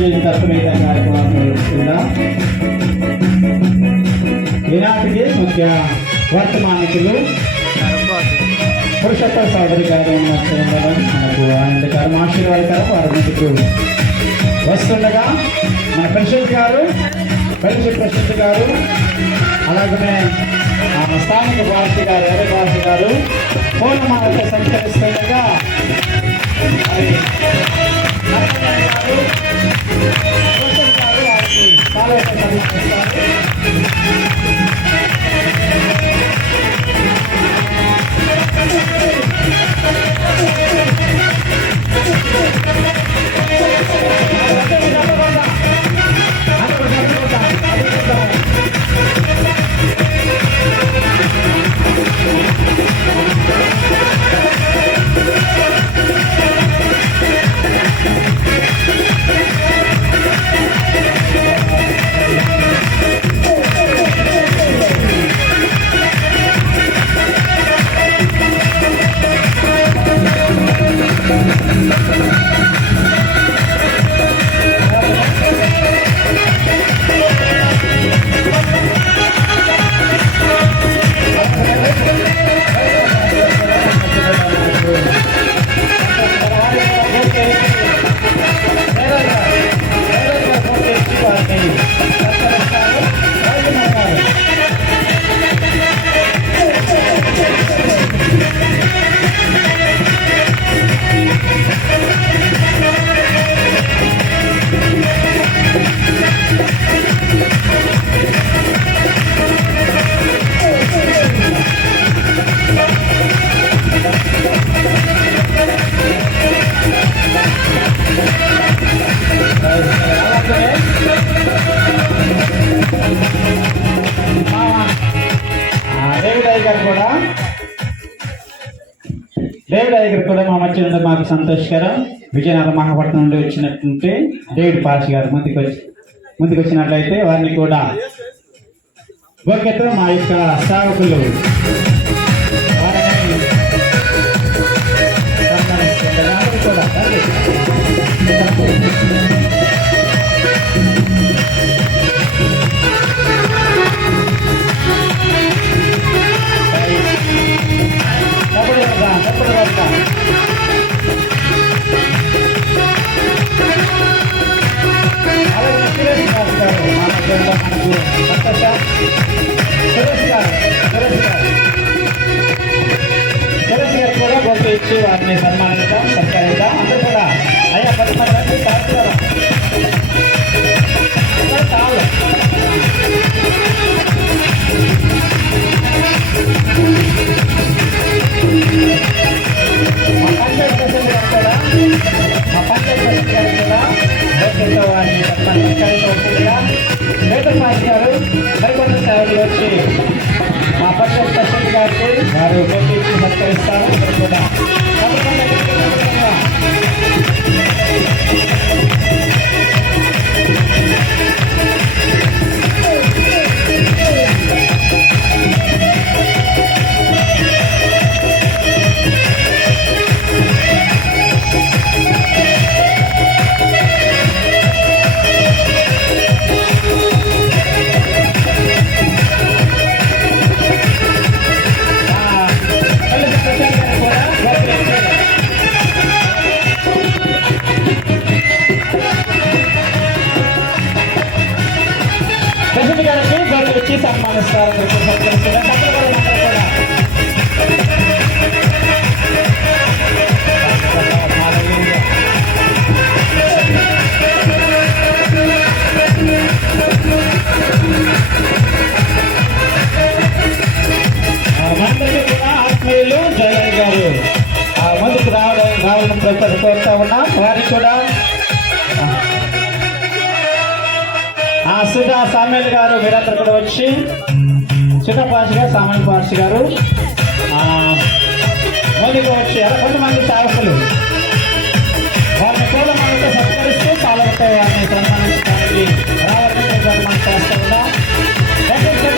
జీవితమైన కార్యక్రమాలు నిర్వహిస్తుందాం. ఈనాటికి ముఖ్య వర్తమానికులు పురుషోత్తమ సోదరి గారు మనకు ఆనందకరం ఆశీర్వాదకరం వారి ముందుకు వస్తుండగా మన ప్రెసిడెంట్ గారు ప్రెసిడెంట్ గారు అలాగనే స్థానిక భారతి గారు ఎర్ర భారతి గారు పూర్ణమాలతో సంచరిస్తుండగా డేవిడ్ అయ్యగారు కూడా మా మధ్య మాకు సంతోషకరం. విజయనగరం మహాపట్నం నుండి వచ్చినట్టుంటే డేవిడ్ పాష్ గారు ముందుకు వచ్చినట్లయితే వారిని కూడా ఓకేతో మా యొక్క సేవకులు కూడా ఇచ్చి వారిని సన్మానిద్దాం, సత్కరిద్దాం. అందరూ కూడా అయ్యా 10 మంది చాలు. మా పంచాయతీ ప్రెసిడెంట్ గారు కూడా వారిని సత్కరించవలసిందిగా వేదపాటి గారు మరికొన్ని సేవలు వచ్చి మా పంచాయతీ ప్రెసిడెంట్ గారికి వారు ఇచ్చి సత్కరిస్తారు. కూడా వచ్చి సన్మానిస్తారు. మనందరికీ కూడా ఆత్మీయులు జయలలిత గారు ముందుకు రావాలని కోరుతా ఉన్నాం. వారికి కూడా సుధా సామేల్ గారు వీరందరూ కూడా వచ్చి సుధా పాషి గారు సామేల్ పాషి గారు ముందుకు వచ్చి కొంతమంది సేవకులు వారిని కూడా మనతో సత్కరిస్తూ పాల్గొంటే వారిని సన్మానించడానికి రావాలని సన్మానం చేస్తూ ఉన్నాం. గట్టిగా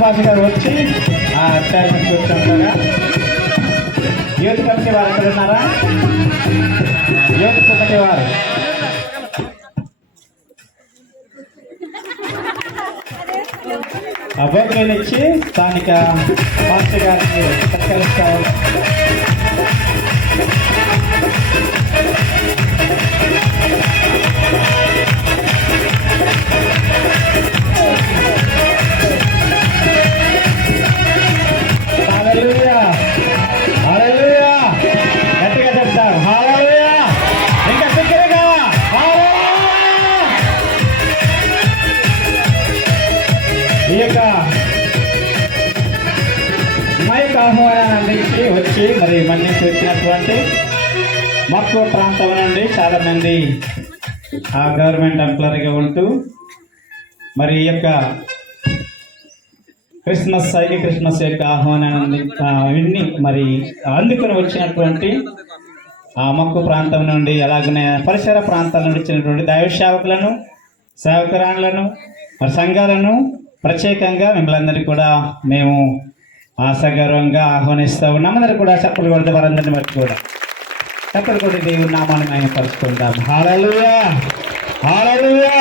పాష గారు వచ్చి ఆ చైర్మన్ కూర్చుంటారా? యూత్ కమిటీ వారు ఎక్కడ ఉన్నారా? యూత్ కమిటీ వారు అభ్యర్థులను ఇచ్చి స్థానిక పాస్టర్ గారికి సత్కరిస్తారు. గట్టిగా చెప్తారు హల్లెలూయా. ఇంకా దగ్గరగా ఈ యొక్క ఆహ్వానాన్ని అందించి వచ్చి మరి మన్నించి వచ్చినటువంటి మక్కువ ప్రాంతం నుండి చాలా మంది గవర్నమెంట్ ఎంప్లాయీగా ఉంటూ మరి ఈ యొక్క క్రిస్మస్ యొక్క ఆహ్వానాన్ని విన్ని మరి అందుకుని వచ్చినటువంటి మక్కు ప్రాంతం నుండి అలాగనే పరిసర ప్రాంతాల నుండి వచ్చినటువంటి దైవ సేవకులను సేవకురాళ్లను మరి సంఘాలను ప్రత్యేకంగా మిమ్మల్ని కూడా మేము ఆశాగౌరవంగా ఆహ్వానిస్తూ ఉన్నాం. అందరూ కూడా చప్పలు కొడితే వారందరినీ బట్టి కూడా చప్పలు కొట్టి దేవుని నామాన్ని ఆయన పరుచుకుంటాం. హల్లెలూయా హల్లెలూయా.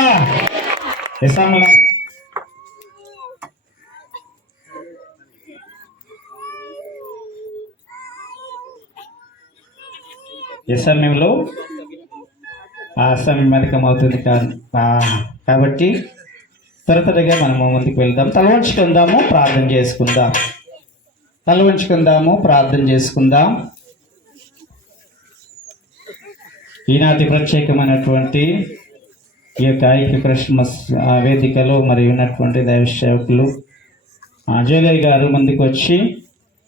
ఈ సమయంలో ఆ సమయం అధికమవుతుంది కాబట్టి త్వరగా మనము ముందుకు వెళ్దాం. తల వంచుకుందాము, ప్రార్థన చేసుకుందాం. ఈనాటి ప్రత్యేకమైనటువంటి ఈ యొక్క ఐక్య క్రిస్మస్ వేదికలో మరి ఉన్నటువంటి దైవ సేవకులు జయలయ్య గారు ముందుకు వచ్చి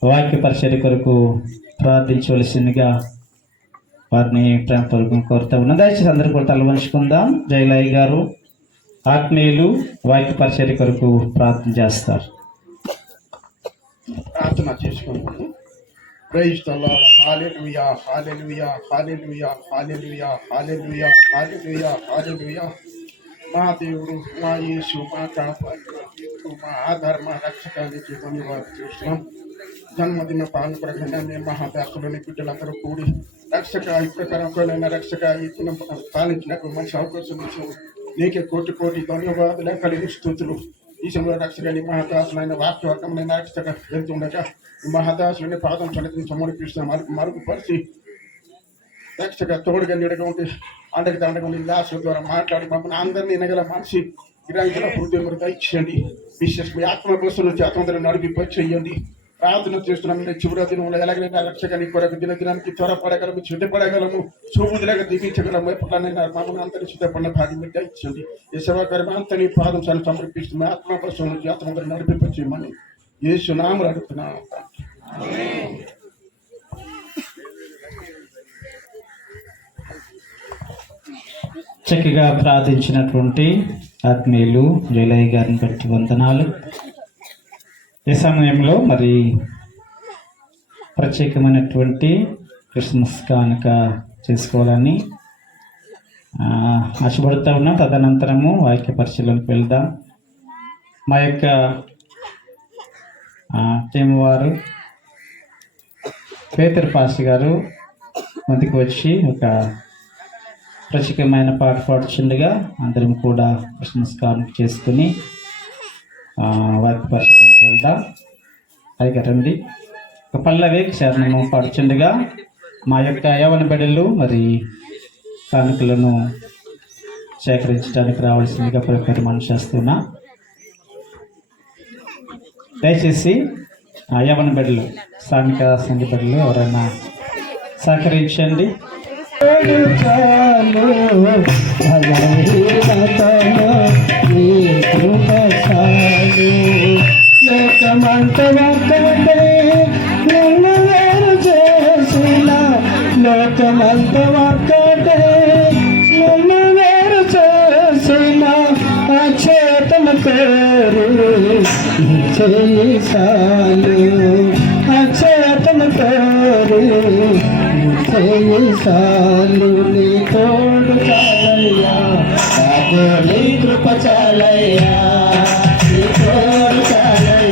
వాక్య పరిచర్య కొరకు ప్రార్థించవలసిందిగా వారిని ప్రేమపూర్వకం కోరుతా ఉన్నాం. దయచేసి అందరూ కూడా తల వంచుకుందాం. జయలయ్య గారు ఆత్మీయులు వాక్య పరిచర్య కొరకు ప్రార్థన చేస్తారు. ప్రార్థన చేసుకుంటాము. Praise the lord. Hallelujah hallelujah hallelujah hallelujah hallelujah hallelujah hallelujah. మా దేవుడు, మా యేసు, మా కాపాడు, మా ఆధార, మా రక్షకానికి ధన్యవాదాలు చేస్తున్నాం. జన్మదిన పాల్పడగానే మహాదాసులని బిడ్డలందరూ కూడి రక్షక ఈ ప్రకారం రక్షక ఇచ్చిన పాలించినకు మంచి అవకాశం ఇచ్చాము. నీకే కోటి కోటి ధన్యవాదాలు కలిగి స్తుతులు. ఈ సమయంలో రక్షకుని మహాదాసులైన వాక్యవర్గమైన రక్షక వెళ్తుండగా ఈ మహాదాసులని పాదం చలిని సమర్పిస్తాం. మరుగుపరిచి రక్షక తోడుగా నీడగా ఉంటే అండకి దండగా ఉండి దాసుల ద్వారా మాట్లాడి మమ్మల్ని అందరినీ ఎనగల మనిషి ఇరాయిల హృదయం దయచేయండి. విశేష మీ ఆత్మ కోసం నుంచి ఆత్మధరం నడిపి చెయ్యండి. ప్రార్థన చేస్తున్నాం. చివరి దినంలో ఎలాగైనా రక్షకని కొరకు దినానికి త్వరపడగలము, సిద్ధపడగలము, చూపుదిలాగా దీపించగలము. ఎప్పుడైనా మమ్మల్ని అంతని సిద్ధపడిన భాగ్యం ఇచ్చింది. ఈ సేవాకార్యం అంతని పాదం చాలా సమర్పిస్తుంది. ఆత్మ కోసం నుంచి ఆత్మధరం నడిపించమని యేసు నామములో అడుగుతున్నాను. చక్కగా ప్రార్థించినటువంటి ఆత్మీయులు జయలయ్య గారిని బట్టి వందనాలు. ఈ సమయంలో మరి ప్రత్యేకమైనటువంటి క్రిస్మస్ కానుక చేసుకోవాలని ఆశపడుతూ ఉన్నాం. తదనంతరము వాక్య పరిశీలనకు వెళ్దాం. మా యొక్క టీం వారు పేతురు పాస్టర్ గారు ముందుకు వచ్చి ఒక ప్రత్యేకమైన పాట పాడుచుండగా అందరం కూడా క్రిస్మస్ కానుక చేసుకుని వాక్య పరిశీలనకు వెళ్దాం. అయితే రండి. ఒక పల్లవి శరణము పాడుచుండగా మా యొక్క యవన బిడ్డలు మరి కానుకలను సేకరించడానికి రావాల్సిందిగా పరికరమని చేస్తున్నా. దయచేసి యవన బిడ్డలు, స్థానిక సంఘ బిడ్డలు ఎవరైనా సహకరించండి. అచేతన పేరు అచేతన పేరు సాలు నీ తోడు చాలయ్యా, నీ కృప చాలయ్యా, నీ తోడు చాలయ్యా.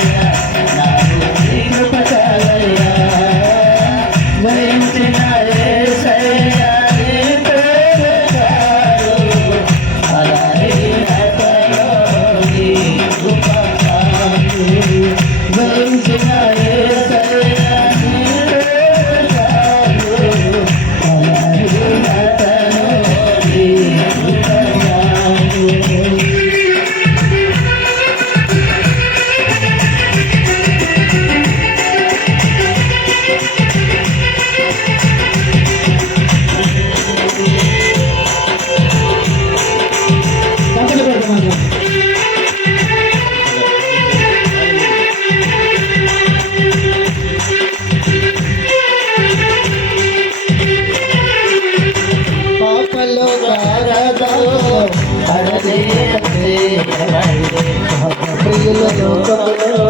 ప్రియుల లోకములో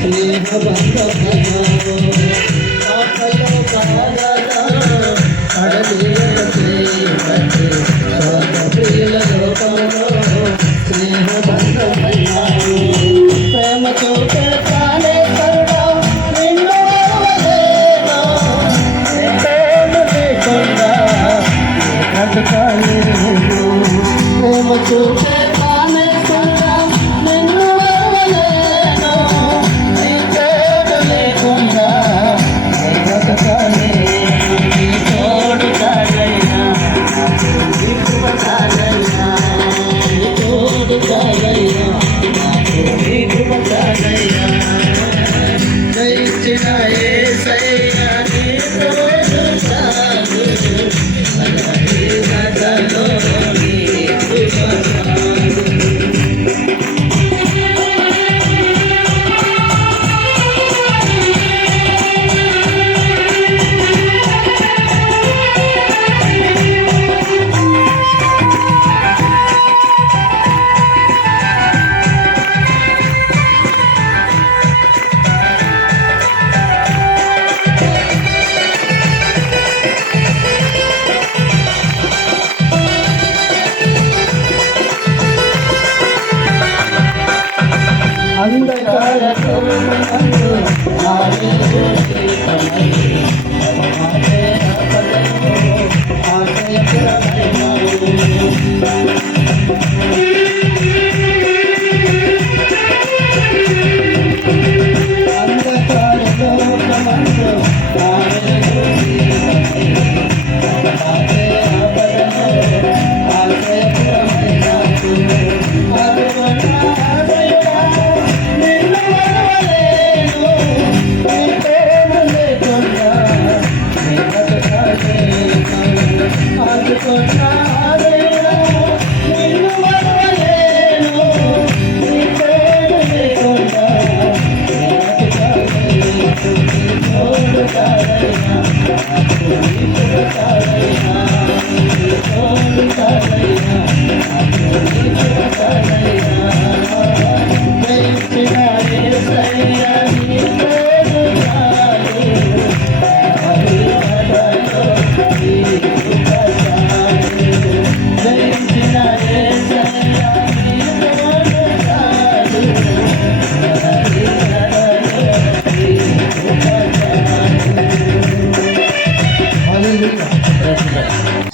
స్నేహబంధమయ్యావు ప్రియుల లోకములో స్నేహబంధమయ్యావు ప్రేమతో ప్రాణే కరుడా నిన్ను వదలేను తోడు లేకుండా బ్రతకలేను ప్రేమతో ప్రాణే కరుడా నిన్ను వదలేను నీ తోడు లేకుండా బ్రతకలేను నీ తోడు కాదైనా నీ కృప కాదైనా నీ తోడు కాదైనా నీ కృప కాదైనా దయచిన యేసయ్యా నీ తోడు చాలు అలాగే నాలో నీ కృప చాలు అంధకారతో నన్ను ఆవేశించమని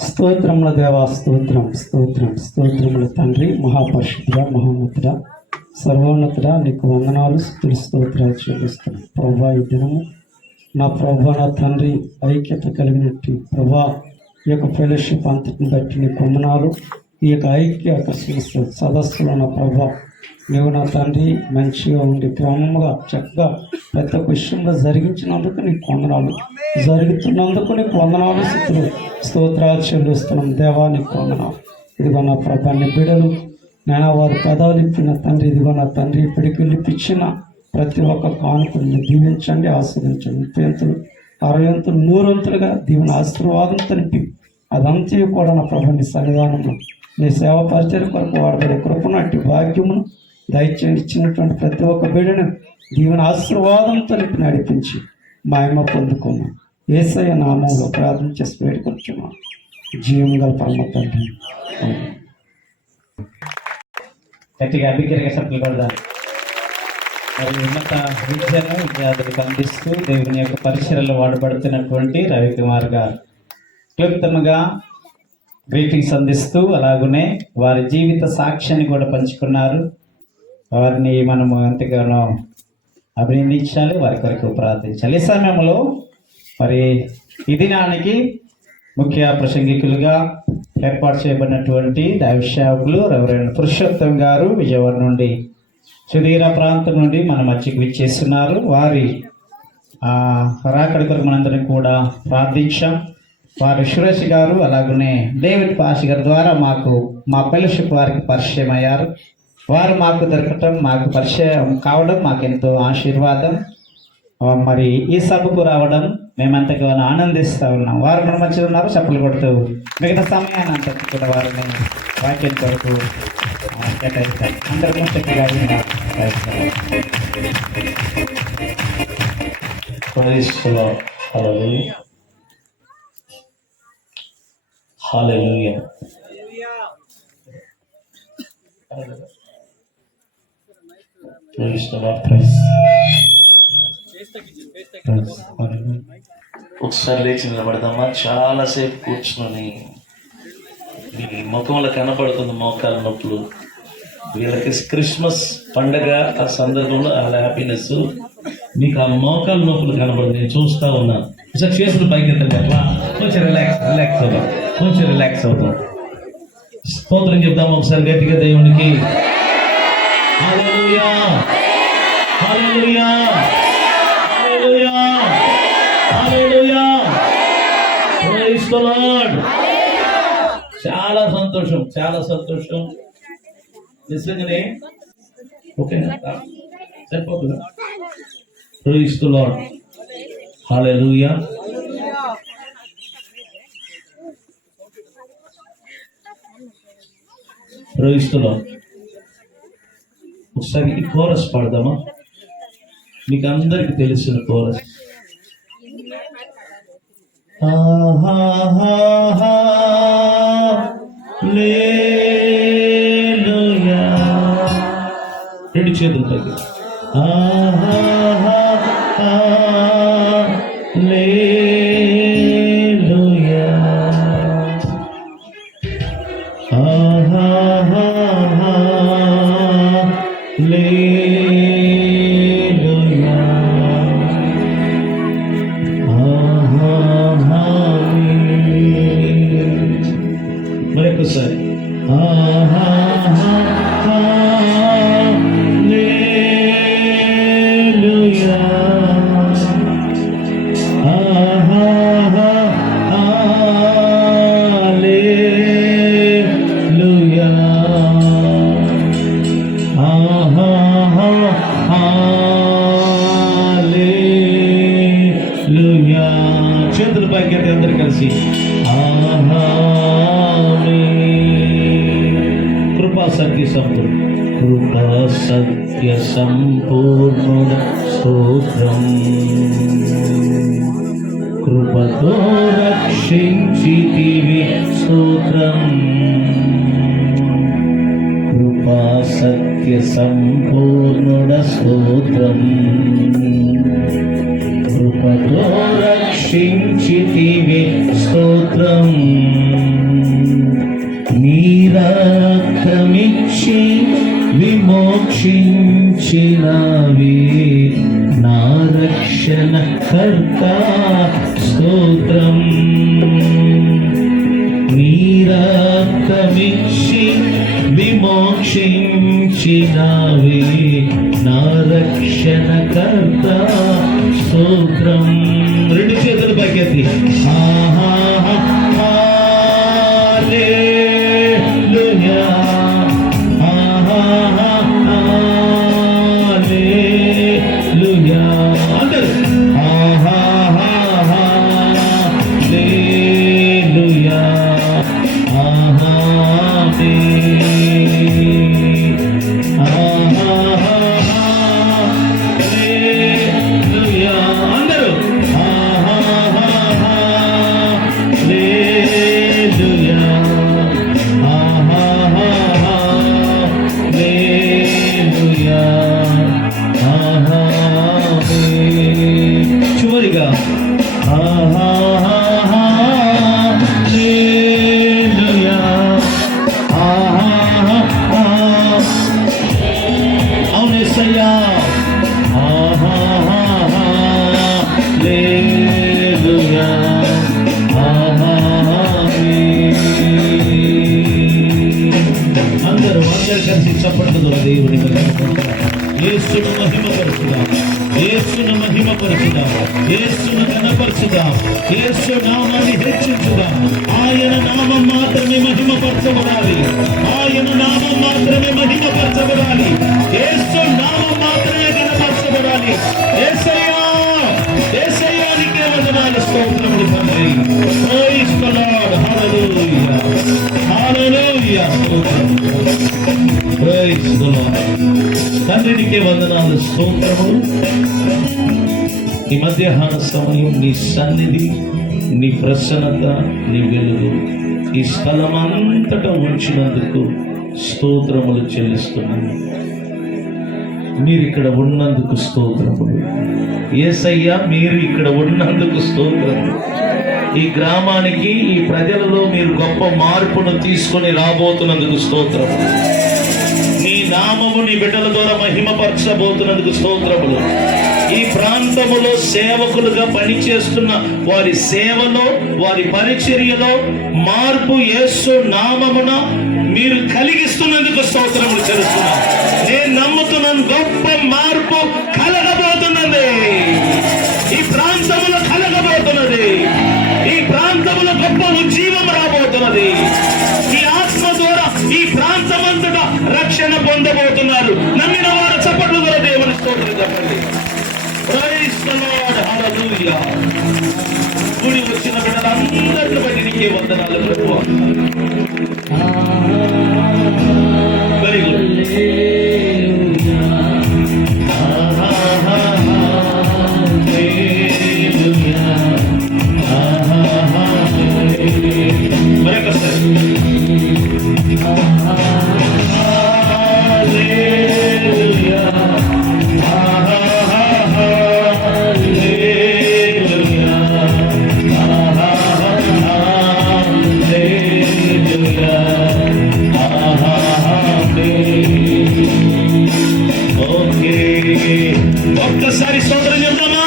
స్తోత్రముల దేవా స్తోత్రం స్తోత్రం స్తోత్రముల తండ్రి మహాపరిశుద్ధుడా మహోన్నతుడా సర్వోన్నతుడా నీకు వందనాలు స్తుతులు స్తోత్రాలు చెల్లిస్తున్నాం ప్రభా ఈ దినము నా ప్రభా నా తండ్రి ఐక్యత కలిగినట్టు ప్రభా ఈ యొక్క ఫెలోషిప్ అంతటిని బట్టి నీకు వందనాలు ఈ యొక్క ఐక్య సదస్సులో నా ప్రభా నీవు నా తండ్రి మంచిగా ఉండి క్రమంగా చక్కగా ప్రతి ఒక్క విషయంలో జరిగించినందుకు నీకు వందనాలు జరుగుతున్నందుకు నీకు వందనాలు స్తోత్రాలు చెల్లిస్తున్నాం దేవా నీకు వందనాలు ఇదిగో నా ప్రభా నీ బిడలు నేను వారి పెదవులు ఇప్పిన తండ్రి ఇదిగో నా తండ్రి ఇప్పటికి ఇప్పించిన ప్రతి ఒక్క కానుకలను దీవించండి ఆస్వాదించండి 30 60 100 దీవెన ఆశీర్వాదంతో నింపి అదంతా కూడా నా ప్రభు నీ సన్నిధానంలో నీ సేవ పరిచయం కొరకు వాడబడే కృపనట్టి భాగ్యమును దయచేసి ఇచ్చినటువంటి ప్రతి ఒక్క బిడ్డను దీవెన ఆశీర్వాదంతో నింపి నడిపించి మహిమ పొందుకున్నాం యేసయ్య నామంలో ప్రార్థన చేసి వేడుకొచ్చున్నాం జీవం గల పరమ తండ్రి గట్టిగా అభిగ్రహ సభ్యులు కొడదాం మరి ఉన్నత విద్యను విద్యార్థులకు అందిస్తూ దేవుని యొక్క పరిసరాల్లో వాడబడుతున్నటువంటి రవికుమార్ గారు క్లుప్తంగా గ్రీటింగ్స్ అందిస్తూ అలాగనే వారి జీవిత సాక్ష్యాన్ని కూడా పంచుకున్నారు. వారిని మనము ఎంతగానో అభినందించాలి, వారి కొరకు ప్రార్థించాలి. ఈ సమయంలో మరి ఈ దినానికి ముఖ్య ప్రసంగికులుగా ఏర్పాటు చేయబడినటువంటి దైవ సేవకులు రెవరెండ్ పురుషోత్తం గారు విజయవాడ నుండి సుదీర ప్రాంతం నుండి మన మధ్యకి విచ్చేస్తున్నారు. వారి రాకడ కొరకు మనందరం కూడా ప్రార్థించాం. వారు సురేష్ గారు అలాగనే డేవిడ్ పాష్ గారి ద్వారా మా ఫెలోషిప్ వారికి పరిచయం అయ్యారు. వారు మాకు దొరకటం, మాకు పరిచయం కావడం మాకెంతో ఆశీర్వాదం. మరి ఈ సభకు రావడం మేమంతగానో ఆనందిస్తూ ఉన్నాం. వారు మన మధ్య ఉన్నారు, చప్పలు కొడుతూ మిగతా సమయాన్ని అంతటి కూడా వారిని వాక్యం కొరకు కేటాయిస్తారు. అందరూ చక్కగా విన్నారు. Praise the Lord. Hallelujah. Hallelujah. Praise the Lord. Praise. ఒకసారి లేచి నిలబడదామా? చాలాసేపు కూర్చుని మీ ముఖంలో కనపడుతుంది మోకాల నొప్పులు. వీళ్ళకి క్రిస్మస్ పండగ ఆ సందర్భంలో ఆ హ్యాపీనెస్, మీకు ఆ మోకాల నొప్పులు కనపడుతుంది. నేను చూస్తా ఉన్నాను. ఒకసారి చేతులు పైకి ఎత్తండి. అట్లా కొంచెం రిలాక్స్ అవుతాం, కొంచెం రిలాక్స్ అవుతాం. స్తోత్రం చెప్దాం ఒకసారి గట్టిగా దేవునికి. Hallelujah, hallelujah, hallelujah, hallelujah. Praise the lord. చాలా సంతోషం, చాలా సంతోషం. నిజంగానే ఓకేనా? సరిపోతుందా? Praise the lord. Hallelujah. Praise the lord. ఒకసారి ఈ కోరస్ పాడదామా? మీకు అందరికి తెలిసిన కోరస్. రెండు చేతులు పైకి. మరొకసారి చేతులు పైకి అందరు కలిసి కృపా సత్య సంపూర్ణ, కృపా సత్య సంపూర్ణ స్తోత్రం. కృపతో రక్షించితివి స్తోత్రం. కృపా సత్య సంపూర్ణ స్తోత్రం. కృపతో రక్షించితివి స్తోత్రం. నీ రక్తమిచ్చి విమోక్షించినవి నా రక్షణ కర్త స్తోత్రం. నీ రక్తమిచ్చి విమోక్షించినవి నా రక్షణ కర్త స్తోత్రం. రెండు చేతులు పైకెత్తి హల్లెలూయా, హల్లెలూయా. అందరూ హల్లెలూయా, చివరిగా అవునేసయ్యా, హల్లెలూయా. అందరూ కలిసి చప్పట్లు దేవుని యేసును మహిమపరుచుదాం, యేసును మహిమపరుచుదాం, యేసును ఘనపరచుదాం, యేసు నామాన్ని హెచ్చించుదాం. ఆయన నామం మాత్రమే మహిమపరచబడాలి, ఆయన నామం మాత్రమే మహిమపరచబడాలి, యేసు నామం మాత్రమే ఘనపరచబడాలి. యేసయ్యా, యేసయ్యానికే వందనాలు, స్తోత్రములు తండ్రి. Praise the lord. Hallelujah, hallelujah. స్తోత్రం. తండ్రి నీకే వందనాలు, స్తోత్రములు. ఈ మధ్యాహ్న సమయం నీ సన్నిధి, నీ ప్రసన్నత, నీ వెలుగు ఈ స్థలమంతటా ఉంచినందుకు స్తోత్రములు చెల్లిస్తున్నాను. మీరు ఇక్కడ ఉన్నందుకు స్తోత్రములు. యేసయ్యా, మీరు ఇక్కడ ఉన్నందుకు స్తోత్రములు. ఈ గ్రామానికి, ఈ ప్రజలలో మీరు గొప్ప మార్పును తీసుకొని రాబోతున్నందుకు స్తోత్రములు. నీ నామము నీ బిడ్డల ద్వారా మహిమపరచబోతున్నందుకు స్తోత్రములు. ఈ ప్రాంతములో సేవకులుగా పనిచేస్తున్న వారి సేవలో, వారి పరిచర్యలో మార్పు యేసు నామమున మీరు కలిగిస్తున్నందుకు స్తోత్రములు చెల్లిస్తున్నాను. నేను నమ్ముతున్నాను, గొప్ప మార్పు కలగబోతున్నది. ఈ ప్రాంతములో కలగబోతున్నది. ఈ ప్రాంతంలో గొప్ప ఉజ్జీవం రాబోతున్నది. ఈ ఆత్మ ద్వారా ఈ ప్రాంతమంతటా రక్షణ పొందబోతున్నారు. నమ్మిన వారు చప్పట్లు ద్వారా దేవుని స్తోత్రం చెప్పండి. ప్రైజ్ ది లార్డ్, హల్లెలూయా. కూడి వచ్చిన బిడ్డలందరిని బట్టి నీకే వందనాలు ప్రభువా. Very good. ఒక్కసారి స్తోత్రం చెప్తామా?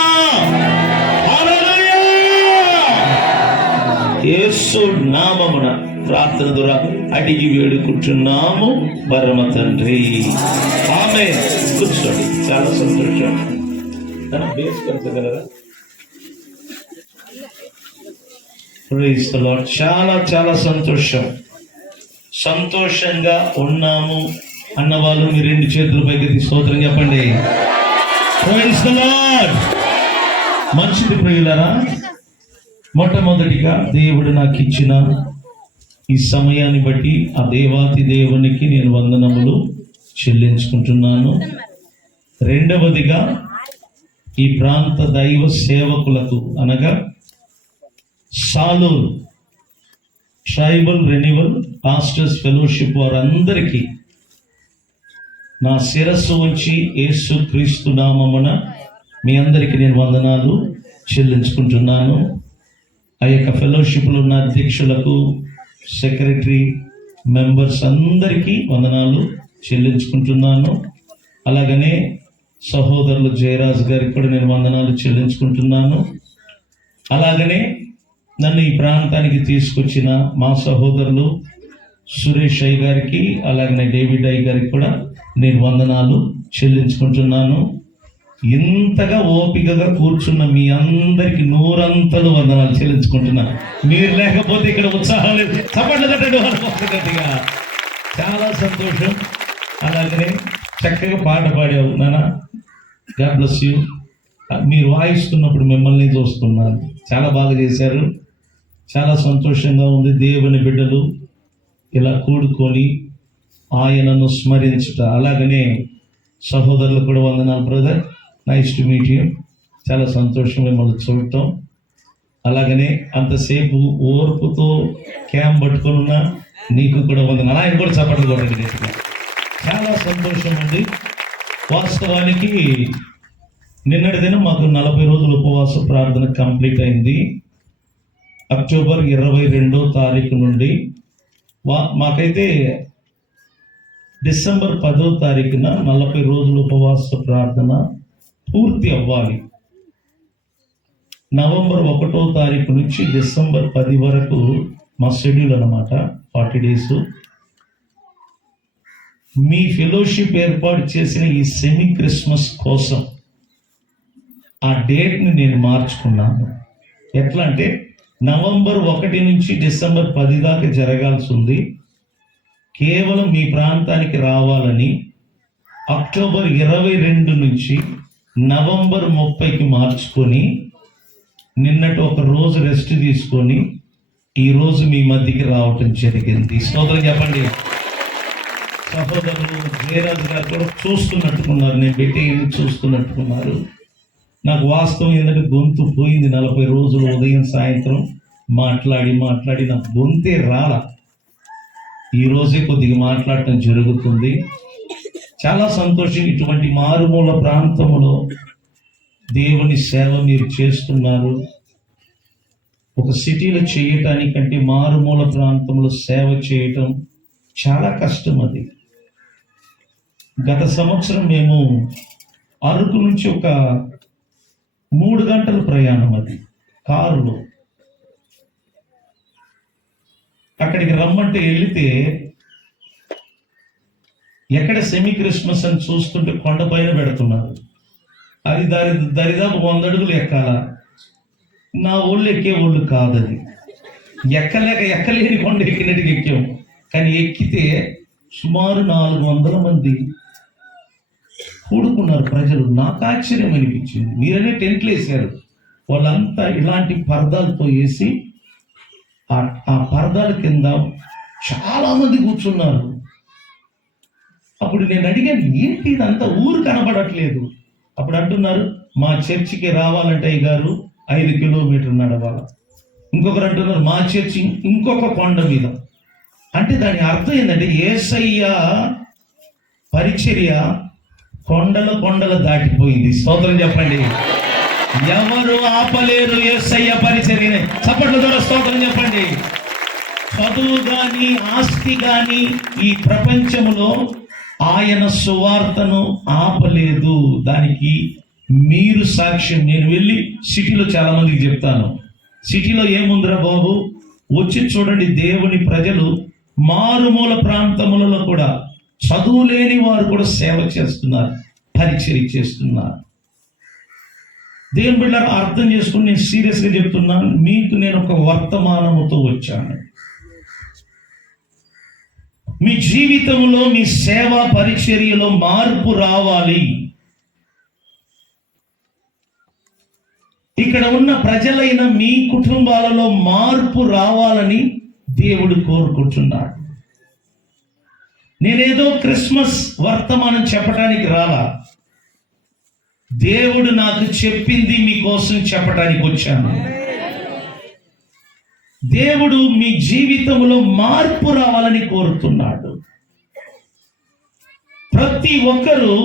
యేసు నామమున ప్రార్థన ద్వారా అడిగి వేడుకుంటున్నాము పరమ తండ్రి, ఆమేన్. కూర్చోండి. చాలా సంతోషం. బేస్ కలుసగలరా? Praise the lord. చాలా చాలా సంతోషం. సంతోషంగా ఉన్నాము అన్నవాళ్ళు మీ రెండు చేతుల పైకి స్తోత్రం చెప్పండి. Praise the lord. మంచిది ప్రియులారా. మొట్టమొదటిగా దేవుడు నాకు ఇచ్చిన ఈ సమయాన్ని బట్టి ఆ దేవాతి దేవునికి నేను వందనములు చెల్లించుకుంటున్నాను. రెండవదిగా ఈ ప్రాంత దైవ సేవకులకు అనగా Saluru tribal renewal pastors fellowship వారందరికీ నా శిరస్సు ఉంచి యేసు క్రీస్తు నామమున మీ అందరికీ నేను వందనాలు చెల్లించుకుంటున్నాను. ఆ యొక్క ఫెలోషిప్లో ఉన్న అధ్యక్షులకు, సెక్రటరీ, మెంబర్స్ అందరికీ వందనాలు చెల్లించుకుంటున్నాను. అలాగనే సహోదరులు జయరాజ్ గారికి కూడా నేను వందనాలు చెల్లించుకుంటున్నాను. అలాగనే నన్ను ఈ ప్రాంతానికి తీసుకొచ్చిన మా సహోదరులు సురేష్ అయ్య గారికి, అలాగనే డేవిడ్ అయ్య గారికి కూడా నేను వందనాలు చెల్లించుకుంటున్నాను. ఇంతగా ఓపికగా కూర్చున్న మీ అందరికి నూరంతలు వందనాలు చెల్లించుకుంటున్నాను. మీరు లేకపోతే ఇక్కడ ఉత్సాహం లేదు. గట్టిగా చాలా సంతోషం. అలాగనే చక్కగా పాట పాడావు నాన్న, గాడ్ బ్లెస్ యూ. మీరు వాయిస్తున్నప్పుడు మిమ్మల్ని చూస్తున్నాను. చాలా బాగా చేశారు. చాలా సంతోషంగా ఉంది. దేవుని బిడ్డలు ఇలా కూడుకొని ఆయనను స్మరించుట. అలాగనే సహోదరులు కూడా వందనాలు brother, nice to meet you. చాలా సంతోషం మిమ్మల్ని చూడటం. అలాగనే అంతసేపు ఓర్పుతో క్యాంప్ పట్టుకొని ఉన్న నీకు కూడా వందనాలు. ఆయన కూడా చప్పట్లు కొట్టండి. చాలా సంతోషం ఉంది. వాస్తవానికి నిన్నటి దినం మాకు 40 రోజుల ఉపవాస ప్రార్థన కంప్లీట్ అయింది. అక్టోబర్ 22వ తారీఖు నుండి మాకైతే డిసెంబర్ 10వ తారీఖున 40 రోజుల ఉపవాస ప్రార్థన పూర్తి అవ్వాలి. నవంబర్ 1వ తారీఖు నుంచి డిసెంబర్ 10 వరకు మా షెడ్యూల్ అన్నమాట, 40 డేస్. మీ ఫెలోషిప్ ఏర్పాటు చేసిన ఈ సెమీ క్రిస్మస్ కోసం ఆ డేట్ని నేను మార్చుకున్నాను. ఎట్లా అంటే నవంబర్ 1 నుంచి డిసెంబర్ 10 దాకా జరగాల్సి ఉంది. కేవలం మీ ప్రాంతానికి రావాలని అక్టోబర్ 22 నుంచి నవంబర్ 30కి మార్చుకొని నిన్నటి ఒక రోజు రెస్ట్ తీసుకొని ఈరోజు మీ మధ్యకి రావటం జరిగింది. స్తోత్రం చెప్పండి. సహోదరులు జయరాజు గారు కూడా చూస్తున్నట్టుకున్నారు, నేను పెట్టి చూస్తున్నట్టుకున్నారు. నాకు వాస్తవం ఏంటంటే గొంతు పోయింది. 40 రోజులు ఉదయం సాయంత్రం మాట్లాడి నా గొంతే రాల. ఈరోజే కొద్దిగా మాట్లాడటం జరుగుతుంది. చాలా సంతోషం. ఇటువంటి మారుమూల ప్రాంతంలో దేవుని సేవ మీరు చేస్తున్నారు. ఒక సిటీలో చేయటానికంటే మారుమూల ప్రాంతంలో సేవ చేయటం చాలా కష్టం. అది గత సంవత్సరం మేము అరకు నుంచి ఒక 3 గంటల ప్రయాణం, అది కారులో. అక్కడికి రమ్మంటే వెళితే ఎక్కడ సెమీ క్రిస్మస్ అని చూస్తుంటే కొండ పైన పెడుతున్నారు. అది దరిదాపు 100 అడుగులు ఎక్కాల. నా ఒళ్ళు ఎక్కే ఒళ్ళు కాదది. ఎక్కలేని కొండ ఎక్కినట్టుగా ఎక్కాం. కానీ ఎక్కితే సుమారు 400 మంది కూడుకున్నారు ప్రజలు. నాకు ఆశ్చర్యం అనిపించింది. మీరనే టెంట్లు వేశారు, వాళ్ళంతా ఇలాంటి పరదాలతో వేసి ఆ పరదాల కింద చాలా మంది కూర్చున్నారు. అప్పుడు నేను అడిగాను, ఏంటి ఇదంతా ఊరు కనబడట్లేదు. అప్పుడు అంటున్నారు, మా చర్చికి రావాలంటే అయ్య గారు 5 కిలోమీటర్లు నడవాలి. ఇంకొకరు అంటున్నారు, మా చర్చి ఇంకొక కొండ మీద. అంటే దాని అర్థం ఏంటంటే యేసయ్య పరిచర్య కొండల దాటిపోయింది. స్తోత్రం చెప్పండి. ఎవరు ఆపలేరు యేసయ్య పరిచర్యని. చప్పట్ల ద్వారా స్తోత్రం చెప్పండి. చదువు గాని ఆస్తి గాని ఈ ప్రపంచంలో ఆయన సువార్తను ఆపలేదు. దానికి మీరు సాక్ష్యం. నేను వెళ్ళి సిటీలో చాలా మందికి చెప్తాను, సిటీలో ఏముందిరా బాబు, వచ్చి చూడండి. దేవుని ప్రజలు మారుమూల ప్రాంతములలో కూడా చదువు లేని వారు కూడా సేవ చేస్తున్నారు, పరిచర్య చేస్తున్నారు. దేవుని బిడ్డలారా అర్థం చేసుకుని నేను సీరియస్గా చెప్తున్నాను. మీకు నేను ఒక వర్తమానముతో వచ్చాను. మీ జీవితంలో మీ సేవా పరిచర్యలో మార్పు రావాలి. ఇక్కడ ఉన్న ప్రజలైన మీ కుటుంబాలలో మార్పు రావాలని దేవుడు కోరుకుంటున్నాడు. నేనేదో క్రిస్మస్ వర్తమానం చెప్పడానికి రాలా. దేవుడు నాకు చెప్పింది మీకోసం చెప్పడానికి వచ్చాను. దేవుడు మీ జీవితంలో మార్పు రావాలని కోరుతున్నాడు. ప్రతి ఒక్కరూ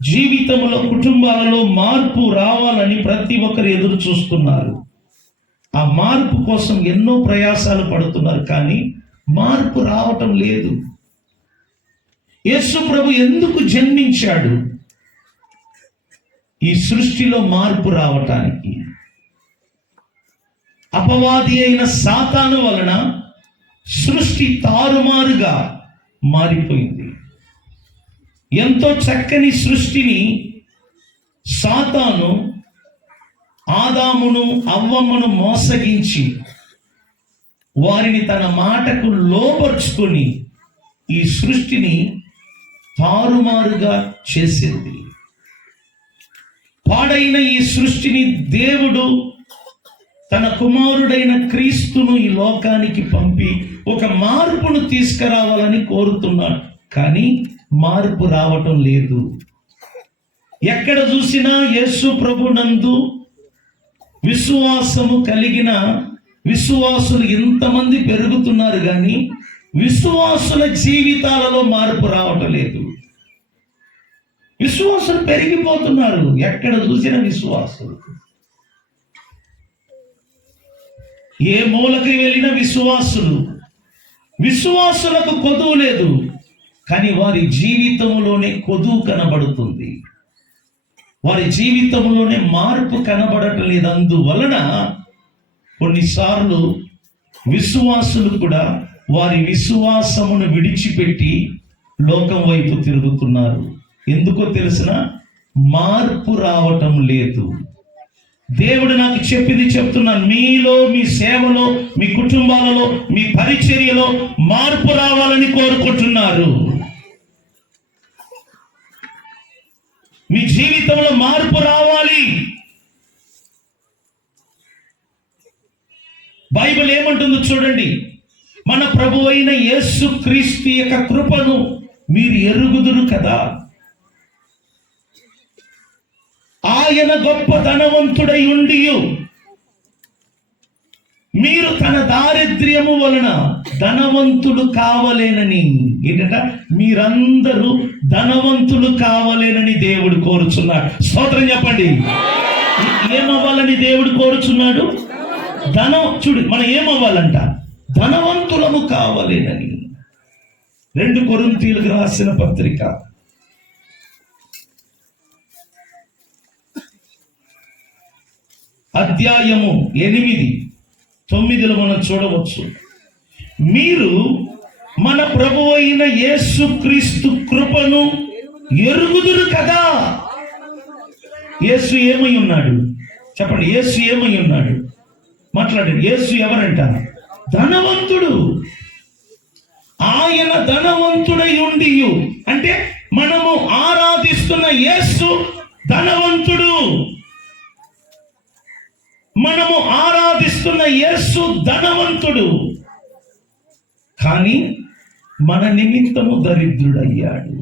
జీవితంలో కుటుంబాలలో మార్పు రావాలని ప్రతి ఒక్కరు ఎదురు చూస్తున్నారు. ఆ మార్పు కోసం ఎన్నో ప్రయాసాలు పడుతున్నారు, కానీ మార్పు రావటం లేదు. యేసు ప్రభు ఎందుకు జన్మించాడు? ఈ సృష్టిలో మార్పు రావటానికి. అపవాది అయిన సాతాను వలన సృష్టి తారుమారుగా మారిపోయింది. ఎంతో చక్కని సృష్టిని సాతాను ఆదామును అవ్వమ్మను మోసగించి వారిని తన మాటకు లోబర్చుకొని ఈ సృష్టిని తారుమారుగా చేసింది. పాడైన ఈ సృష్టిని దేవుడు తన కుమారుడైన క్రీస్తును ఈ లోకానికి పంపి ఒక మార్పును తీసుకురావాలని కోరుతున్నాడు. కానీ మార్పు రావటం లేదు. ఎక్కడ చూసినా యేసు ప్రభునందు విశ్వాసము కలిగిన విశ్వాసులు ఎంతమంది పెరుగుతున్నారు, కానీ విశ్వాసుల జీవితాలలో మార్పు రావటం లేదు. విశ్వాసులు పెరిగిపోతున్నారు. ఎక్కడ చూసిన విశ్వాసులు, ఏ మూలకి వెళ్ళిన విశ్వాసులకు కొదువు లేదు, కానీ వారి జీవితంలోనే కొదువు కనబడుతుంది. వారి జీవితంలోనే మార్పు కనబడటం లేదు. అందువలన కొన్నిసార్లు విశ్వాసులు కూడా వారి విశ్వాసమును విడిచిపెట్టి లోకం వైపు తిరుగుతున్నారు. ఎందుకో తెలిసిన, మార్పు రావటం లేదు. దేవుడు నాకు చెప్పింది చెప్తున్నాను. మీలో, మీ సేవలో, మీ కుటుంబాలలో, మీ పరిచర్యలో మార్పు రావాలని కోరుకుంటున్నారు. మీ జీవితంలో మార్పు రావాలి. బైబిల్ ఏమంటుందో చూడండి. మన ప్రభు అయిన యేసు క్రీస్తు యొక్క కృపను మీరు ఎరుగుదురు కదా. ఆయన గొప్ప ధనవంతుడై ఉండి మీరు తన దారిద్ర్యము వలన ధనవంతులు కావలేనని, ఏంటంట, మీరందరూ ధనవంతులు కావలేనని దేవుడు కోరుచున్నాడు. స్తోత్రం చెప్పండి. ఏమవ్వాలని దేవుడు కోరుచున్నాడు? చూడు, మనం ఏమవ్వాలంట? ధనవంతులము కావలేనని. 2 కొరింథీయులకు రాసిన పత్రిక అధ్యాయము 8-9 మనం చూడవచ్చు. మీరు మన ప్రభు అయిన యేసు క్రీస్తు కృపను ఎరుగుదురు కదా. యేసు ఏమై ఉన్నాడు చెప్పండి? యేసు ఏమై ఉన్నాడు? మాట్లాడండి. యేసు ఎవరంట? ధనవంతుడు. ఆయన ధనవంతుడై ఉండి, అంటే మనము ఆరాధిస్తున్న యేసు ధనవంతుడు. మనము ఆరాధిస్తున్న యేసు ధనవంతుడు, కానీ మన నిమిత్తము దరిద్రుడయ్యాడు.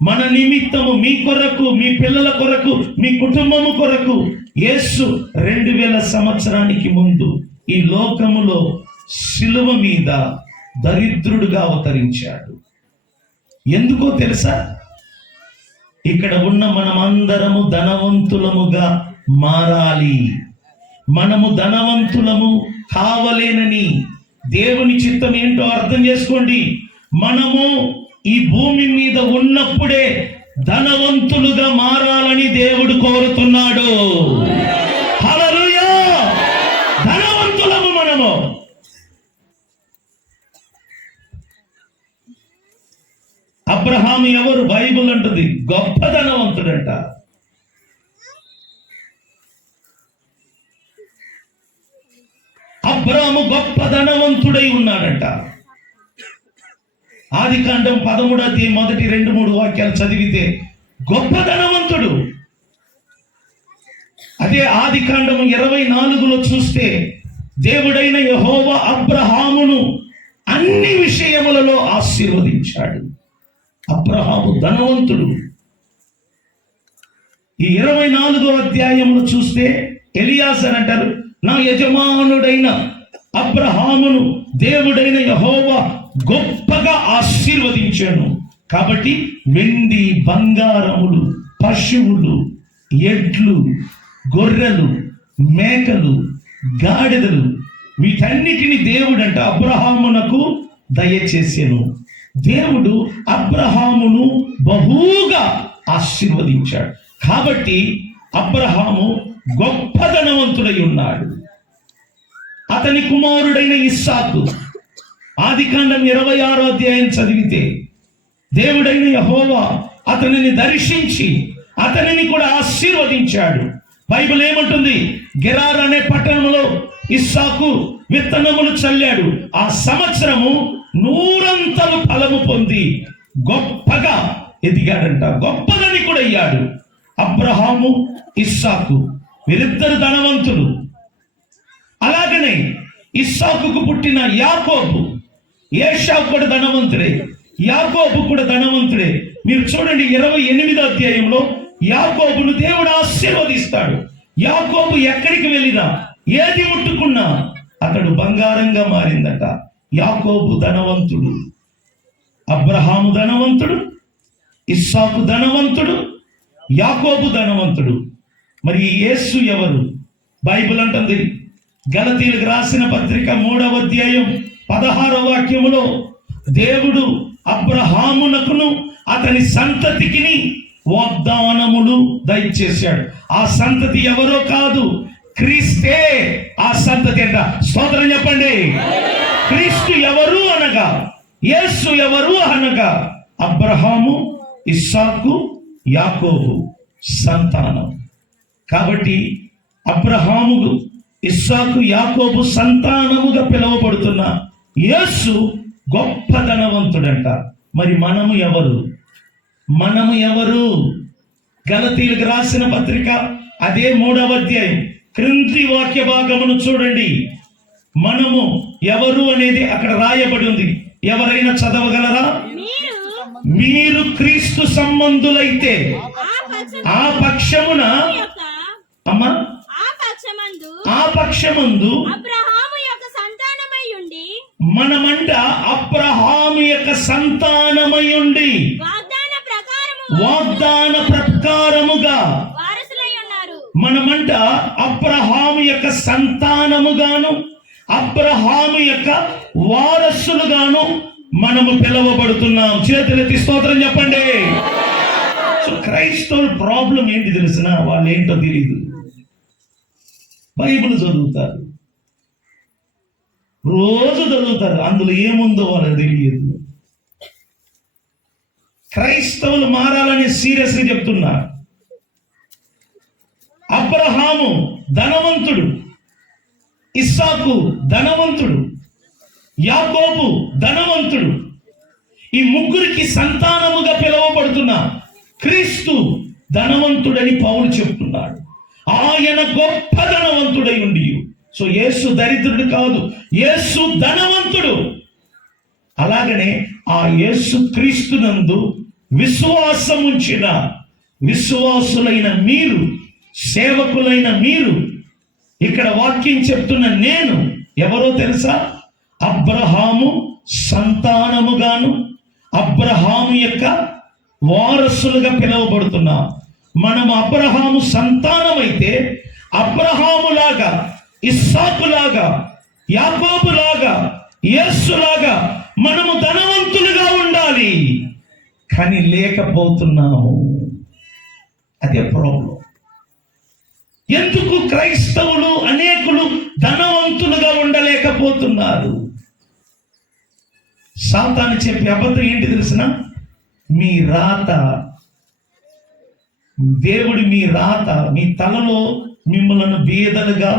మన నిమిత్తము, మీ కొరకు, మీ పిల్లల కొరకు, మీ కుటుంబము కొరకు యేసు 2000 సంవత్సరానికి ముందు ఈ లోకములో శిలువ మీద దరిద్రుడుగా అవతరించాడు. ఎందుకో తెలుసా? ఇక్కడ ఉన్న మనమందరము ధనవంతులముగా మారాలి. మనము ధనవంతులము కావలేనని దేవుని చిత్తం ఏంటో అర్థం చేసుకోండి. మనము ఈ భూమి మీద ఉన్నప్పుడే ధనవంతులుగా మారాలని దేవుడు కోరుతున్నాడు. హల్లెలూయా! ధనవంతులము మనము. అబ్రహాము ఎవరు? బైబిల్ అంటుంది గొప్ప ధనవంతుడంట. అబ్రాము గొప్ప ధనవంతుడై ఉన్నాడంట. ఆదికాండం 13వ అధ్యాయం 1-2-3 వాక్యాలు చదివితే గొప్ప ధనవంతుడు. అదే ఆదికాండం 24లో చూస్తే దేవుడైన యెహోవా అబ్రహామును అన్ని విషయములలో ఆశీర్వదించాడు. అబ్రహాము ధనవంతుడు. ఈ 24వ అధ్యాయంలో చూస్తే ఎలియాజర్ అంటారు, నా యజమానుడైన అబ్రహామును దేవుడైన యెహోవా గొప్పగా ఆశీర్వదించాను. కాబట్టి వెండి, బంగారములు, పశువులు, ఎడ్లు, గొర్రెలు, మేకలు, గాడిదలు, వీటన్నిటిని దేవుడంట అబ్రహామునకు దయచేసెను. దేవుడు అబ్రహామును బహుగా ఆశీర్వదించాడు. కాబట్టి అబ్రహాము గొప్ప ధనవంతుడై ఉన్నాడు. అతని కుమారుడైన ఇస్సాకు ఆదికాండం 26వ అధ్యాయం చదివితే దేవుడైన యెహోవా అతనిని దర్శించి అతనిని కూడా ఆశీర్వదించాడు. బైబిల్ ఏమంటుంది? గెరార్ అనే పట్టణంలో ఇస్సాకు విత్తనములు చల్లాడు. ఆ సంవత్సరము 100 ఫలము పొంది గొప్పగా ఎదిగాడంట. గొప్పదని కూడా అయ్యాడు. అబ్రహాము, ఇస్సాకు వీరిద్దరు ధనవంతులు. అలాగనే ఇస్సాకుకు పుట్టిన యాకోబు, ఏశావు కూడా ధనవంతుడే, యాకోబు కూడా ధనవంతుడే. మీరు చూడండి 28వ అధ్యాయంలో యాకోబును దేవుడు ఆశీర్వదిస్తాడు. యాకోబు ఎక్కడికి వెళ్ళినా, ఏది ముట్టుకున్నా అతడు బంగారంగా మారిందట. యాకోబు ధనవంతుడు, అబ్రహాము ధనవంతుడు, ఇస్సాకు ధనవంతుడు, యాకోబు ధనవంతుడు. మరి యేసు ఎవరు? బైబిల్ అంటుంది గలతీయులకు రాసిన పత్రిక 3వ అధ్యాయం 16వ వాక్యములో దేవుడు అబ్రహామునకును అతని సంతతికిని వాగ్దానములు దయచేశాడు. ఆ సంతతి ఎవరో కాదు, క్రీస్తే ఆ సంతతి అంట. స్తోత్రం చెప్పండి. క్రీస్తు ఎవరు అనగా, యేసు ఎవరు అనగా అబ్రహాము, ఇస్సాకు, యాకోబు సంతానం. కాబట్టి అబ్రహాము, ఇస్సాకు, యాకోబు సంతానముగా పిలువబడుతున్న యేసు గొప్ప ధనవంతుడంట. మరి మనము ఎవరు? మనము ఎవరు? గలతీయులకు రాసిన పత్రిక అదే 3వ అధ్యాయం క్రింది వాక్య భాగమును చూడండి. మనము ఎవరు అనేది అక్కడ రాయబడి ఉంది. ఎవరైనా చదవగలరా? మీరు క్రీస్తు సంబంధులైతే ఆ పక్షమున అమ్మా ఆ పక్షమందు మనమంట అబ్రహాము యొక్క సంతానమయుండి వాగ్దాన ప్రకారముగా మనమంట అబ్రహాము యొక్క సంతానముగాను అబ్రహాము యొక్క వారసులుగాను మనము పిలువబడుతున్నాం. చేతులెత్తి స్తోత్రం చెప్పండి. సో క్రైస్తవుల ప్రాబ్లం ఏంటి తెలిసిన? వాళ్ళు ఏంటో తెలియదు. బైబిల్ చదువుతారు, రోజు చదువుతారు, అందులో ఏముందో వాళ్ళకి తెలియదు. క్రైస్తవులు మారాలని సీరియస్గా చెప్తున్నా. అబ్రహాము ధనవంతుడు, ఇస్సాకు ధనవంతుడు, యాకోబు ధనవంతుడు. ఈ ముగ్గురికి సంతానముగా పిలువబడుతున్న క్రీస్తు ధనవంతుడని పౌలు చెప్తున్నాడు. ఆయన గొప్ప ధనవంతుడై ఉండి, సో యేసు దరిద్రుడు కాదు, యేసు ధనవంతుడు. అలాగనే ఆ యేసు క్రీస్తునందు విశ్వాసం ఉంచిన విశ్వాసులైన మీరు, సేవకులైన మీరు, ఇక్కడ వాక్యం చెప్తున్న నేను ఎవరో తెలుసా? అబ్రహాము సంతానముగాను అబ్రహాము యొక్క వారసులుగా పిలువబడుతున్నాం. మనం అబ్రహాము సంతానమైతే అబ్రహాములాగా, ఇస్సాకులాగా, యాకోబులాగా, యేసులాగా మనము ధనవంతులుగా ఉండాలి. కానీ లేకపోతున్నాము. అదే ప్రాబ్లం. ఎందుకు క్రైస్తవులు అనేకులు ధనవంతులుగా ఉండలేకపోతున్నారు? సాతాను చెప్పే అబద్ధం ఏంటి తెలిసిన? మీ రాత, దేవుడు మీ రాత, మీ తలలో మిమ్మల్ని బీదలుగా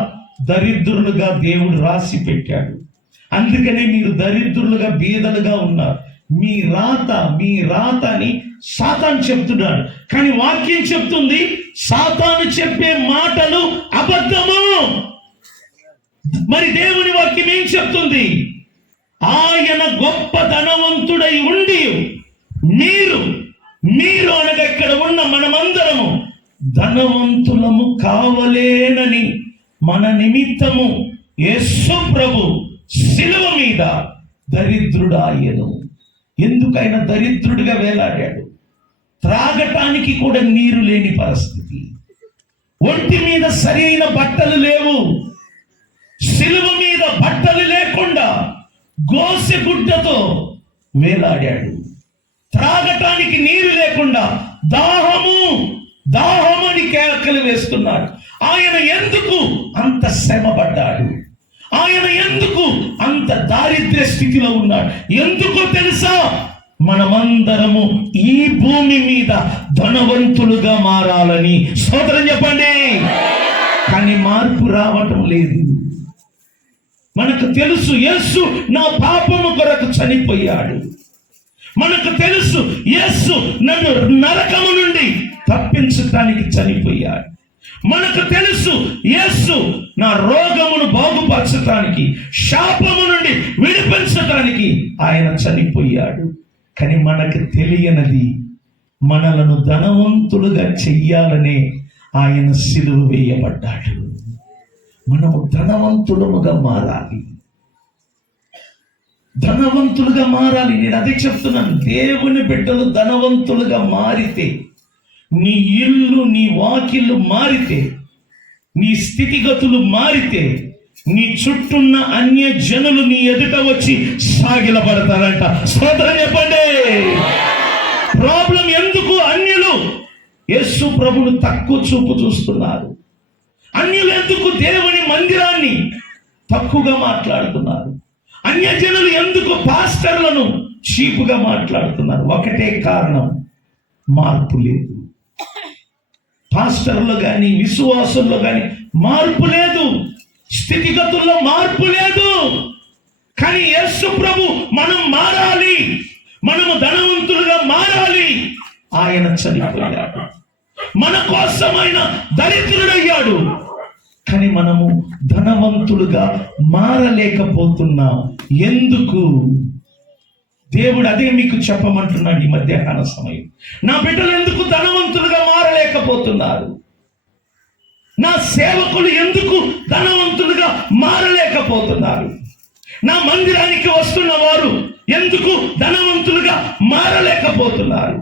దరిద్రులుగా దేవుడు రాసి పెట్టాడు. అందుకనే మీరు దరిద్రులుగా బీదలుగా ఉన్నారు. మీ రాత అని సాతాను చెప్తున్నాడు. కానీ వాక్యం చెప్తుంది సాతాను చెప్పే మాటలు అబద్ధము. మరి దేవుని వాక్యం ఏం చెప్తుంది? ఆయన గొప్ప ధనవంతుడై ఉండి మీరు అనగా ఇక్కడ ఉన్న మనమందరము ధనవంతులము కావలేనని మన నిమిత్తము యేసు ప్రభు శిలువ మీద దరిద్రుడాయను. ఎందుకైనా దరిద్రుడిగా వేలాడాడు? త్రాగటానికి కూడా నీరు లేని పరిస్థితి, ఒంటి మీద సరైన బట్టలు లేవు, శిలువ మీద బట్టలు లేకుండా గోసె గుడ్డతో వేలాడాడు. త్రాగటానికి నీరు లేకుండా దాహమని కేకలు వేస్తున్నాడు. ఆయన ఎందుకు అంత శ్రమపడ్డాడు? ఆయన ఎందుకు అంత దారిద్ర్య స్థితిలో ఉన్నాడు? ఎందుకో తెలుసా? మనమందరము ఈ భూమి మీద ధనవంతులుగా మారాలని. స్తోత్రం చెప్పండి. కానీ మార్పు రావటం లేదు. మనకు తెలుసు యేసు నా పాపము కొరకు చనిపోయాడు. మనకు తెలుసు యేసు నన్ను నరకము నుండి తప్పించడానికి చనిపోయాడు. మనకు తెలుసు యేసు నా రోగమును బాగుపరచడానికి, శాపము నుండి విడిపించడానికి ఆయన చనిపోయాడు. కానీ మనకు తెలియనిది, మనలను ధనవంతులుగా చెయ్యాలనే ఆయన సిలువ వేయబడ్డాడు. మనము ధనవంతులముగా మారాలి, ధనవంతులుగా మారాలి. నేను అదే చెప్తున్నాను. దేవుని బిడ్డలు ధనవంతులుగా మారితే, నీ ఇల్లు, నీ వాకిళ్ళు మారితే, నీ స్థితిగతులు మారితే, నీ చుట్టూన్న అన్య జనులు నీ ఎదుట వచ్చి సాగిలపడతారంట. స్తోత్రం చెప్పండి. ప్రాబ్లం ఎందుకు? అన్యులు యేసు ప్రభును తక్కువ చూపు చూస్తున్నారు. అన్యులు ఎందుకు దేవుని మందిరాన్ని తక్కువగా మాట్లాడుతున్నారు? అన్యజనులు ఎందుకు పాస్టర్లను చీపుగా మాట్లాడుతున్నారు? ఒకటే కారణం, మార్పు లేదు. పాస్టర్లో కానీ విశ్వాసంలో కానీ మార్పు లేదు, స్థితిగతుల్లో మార్పు లేదు. కానీ యేసు ప్రభు మనం మారాలి, మనము ధనవంతులుగా మారాలి. ఆయన చనిపోయాడు, మన కోసమైన దరిద్రుడయ్యాడు. కానీ మనము ధనవంతులు ధనవంతులుగా మారలేకపోతున్నాం. ఎందుకు? దేవుడు అదే మీకు చెప్పమంటున్నాడు ఈ మధ్యాహ్న సమయం. నా బిడ్డలు ఎందుకు ధనవంతులుగా మారలేకపోతున్నారు? నా సేవకులు ఎందుకు ధనవంతులుగా మారలేకపోతున్నారు? నా మందిరానికి వస్తున్న వారు ఎందుకు ధనవంతులుగా మారలేకపోతున్నారు?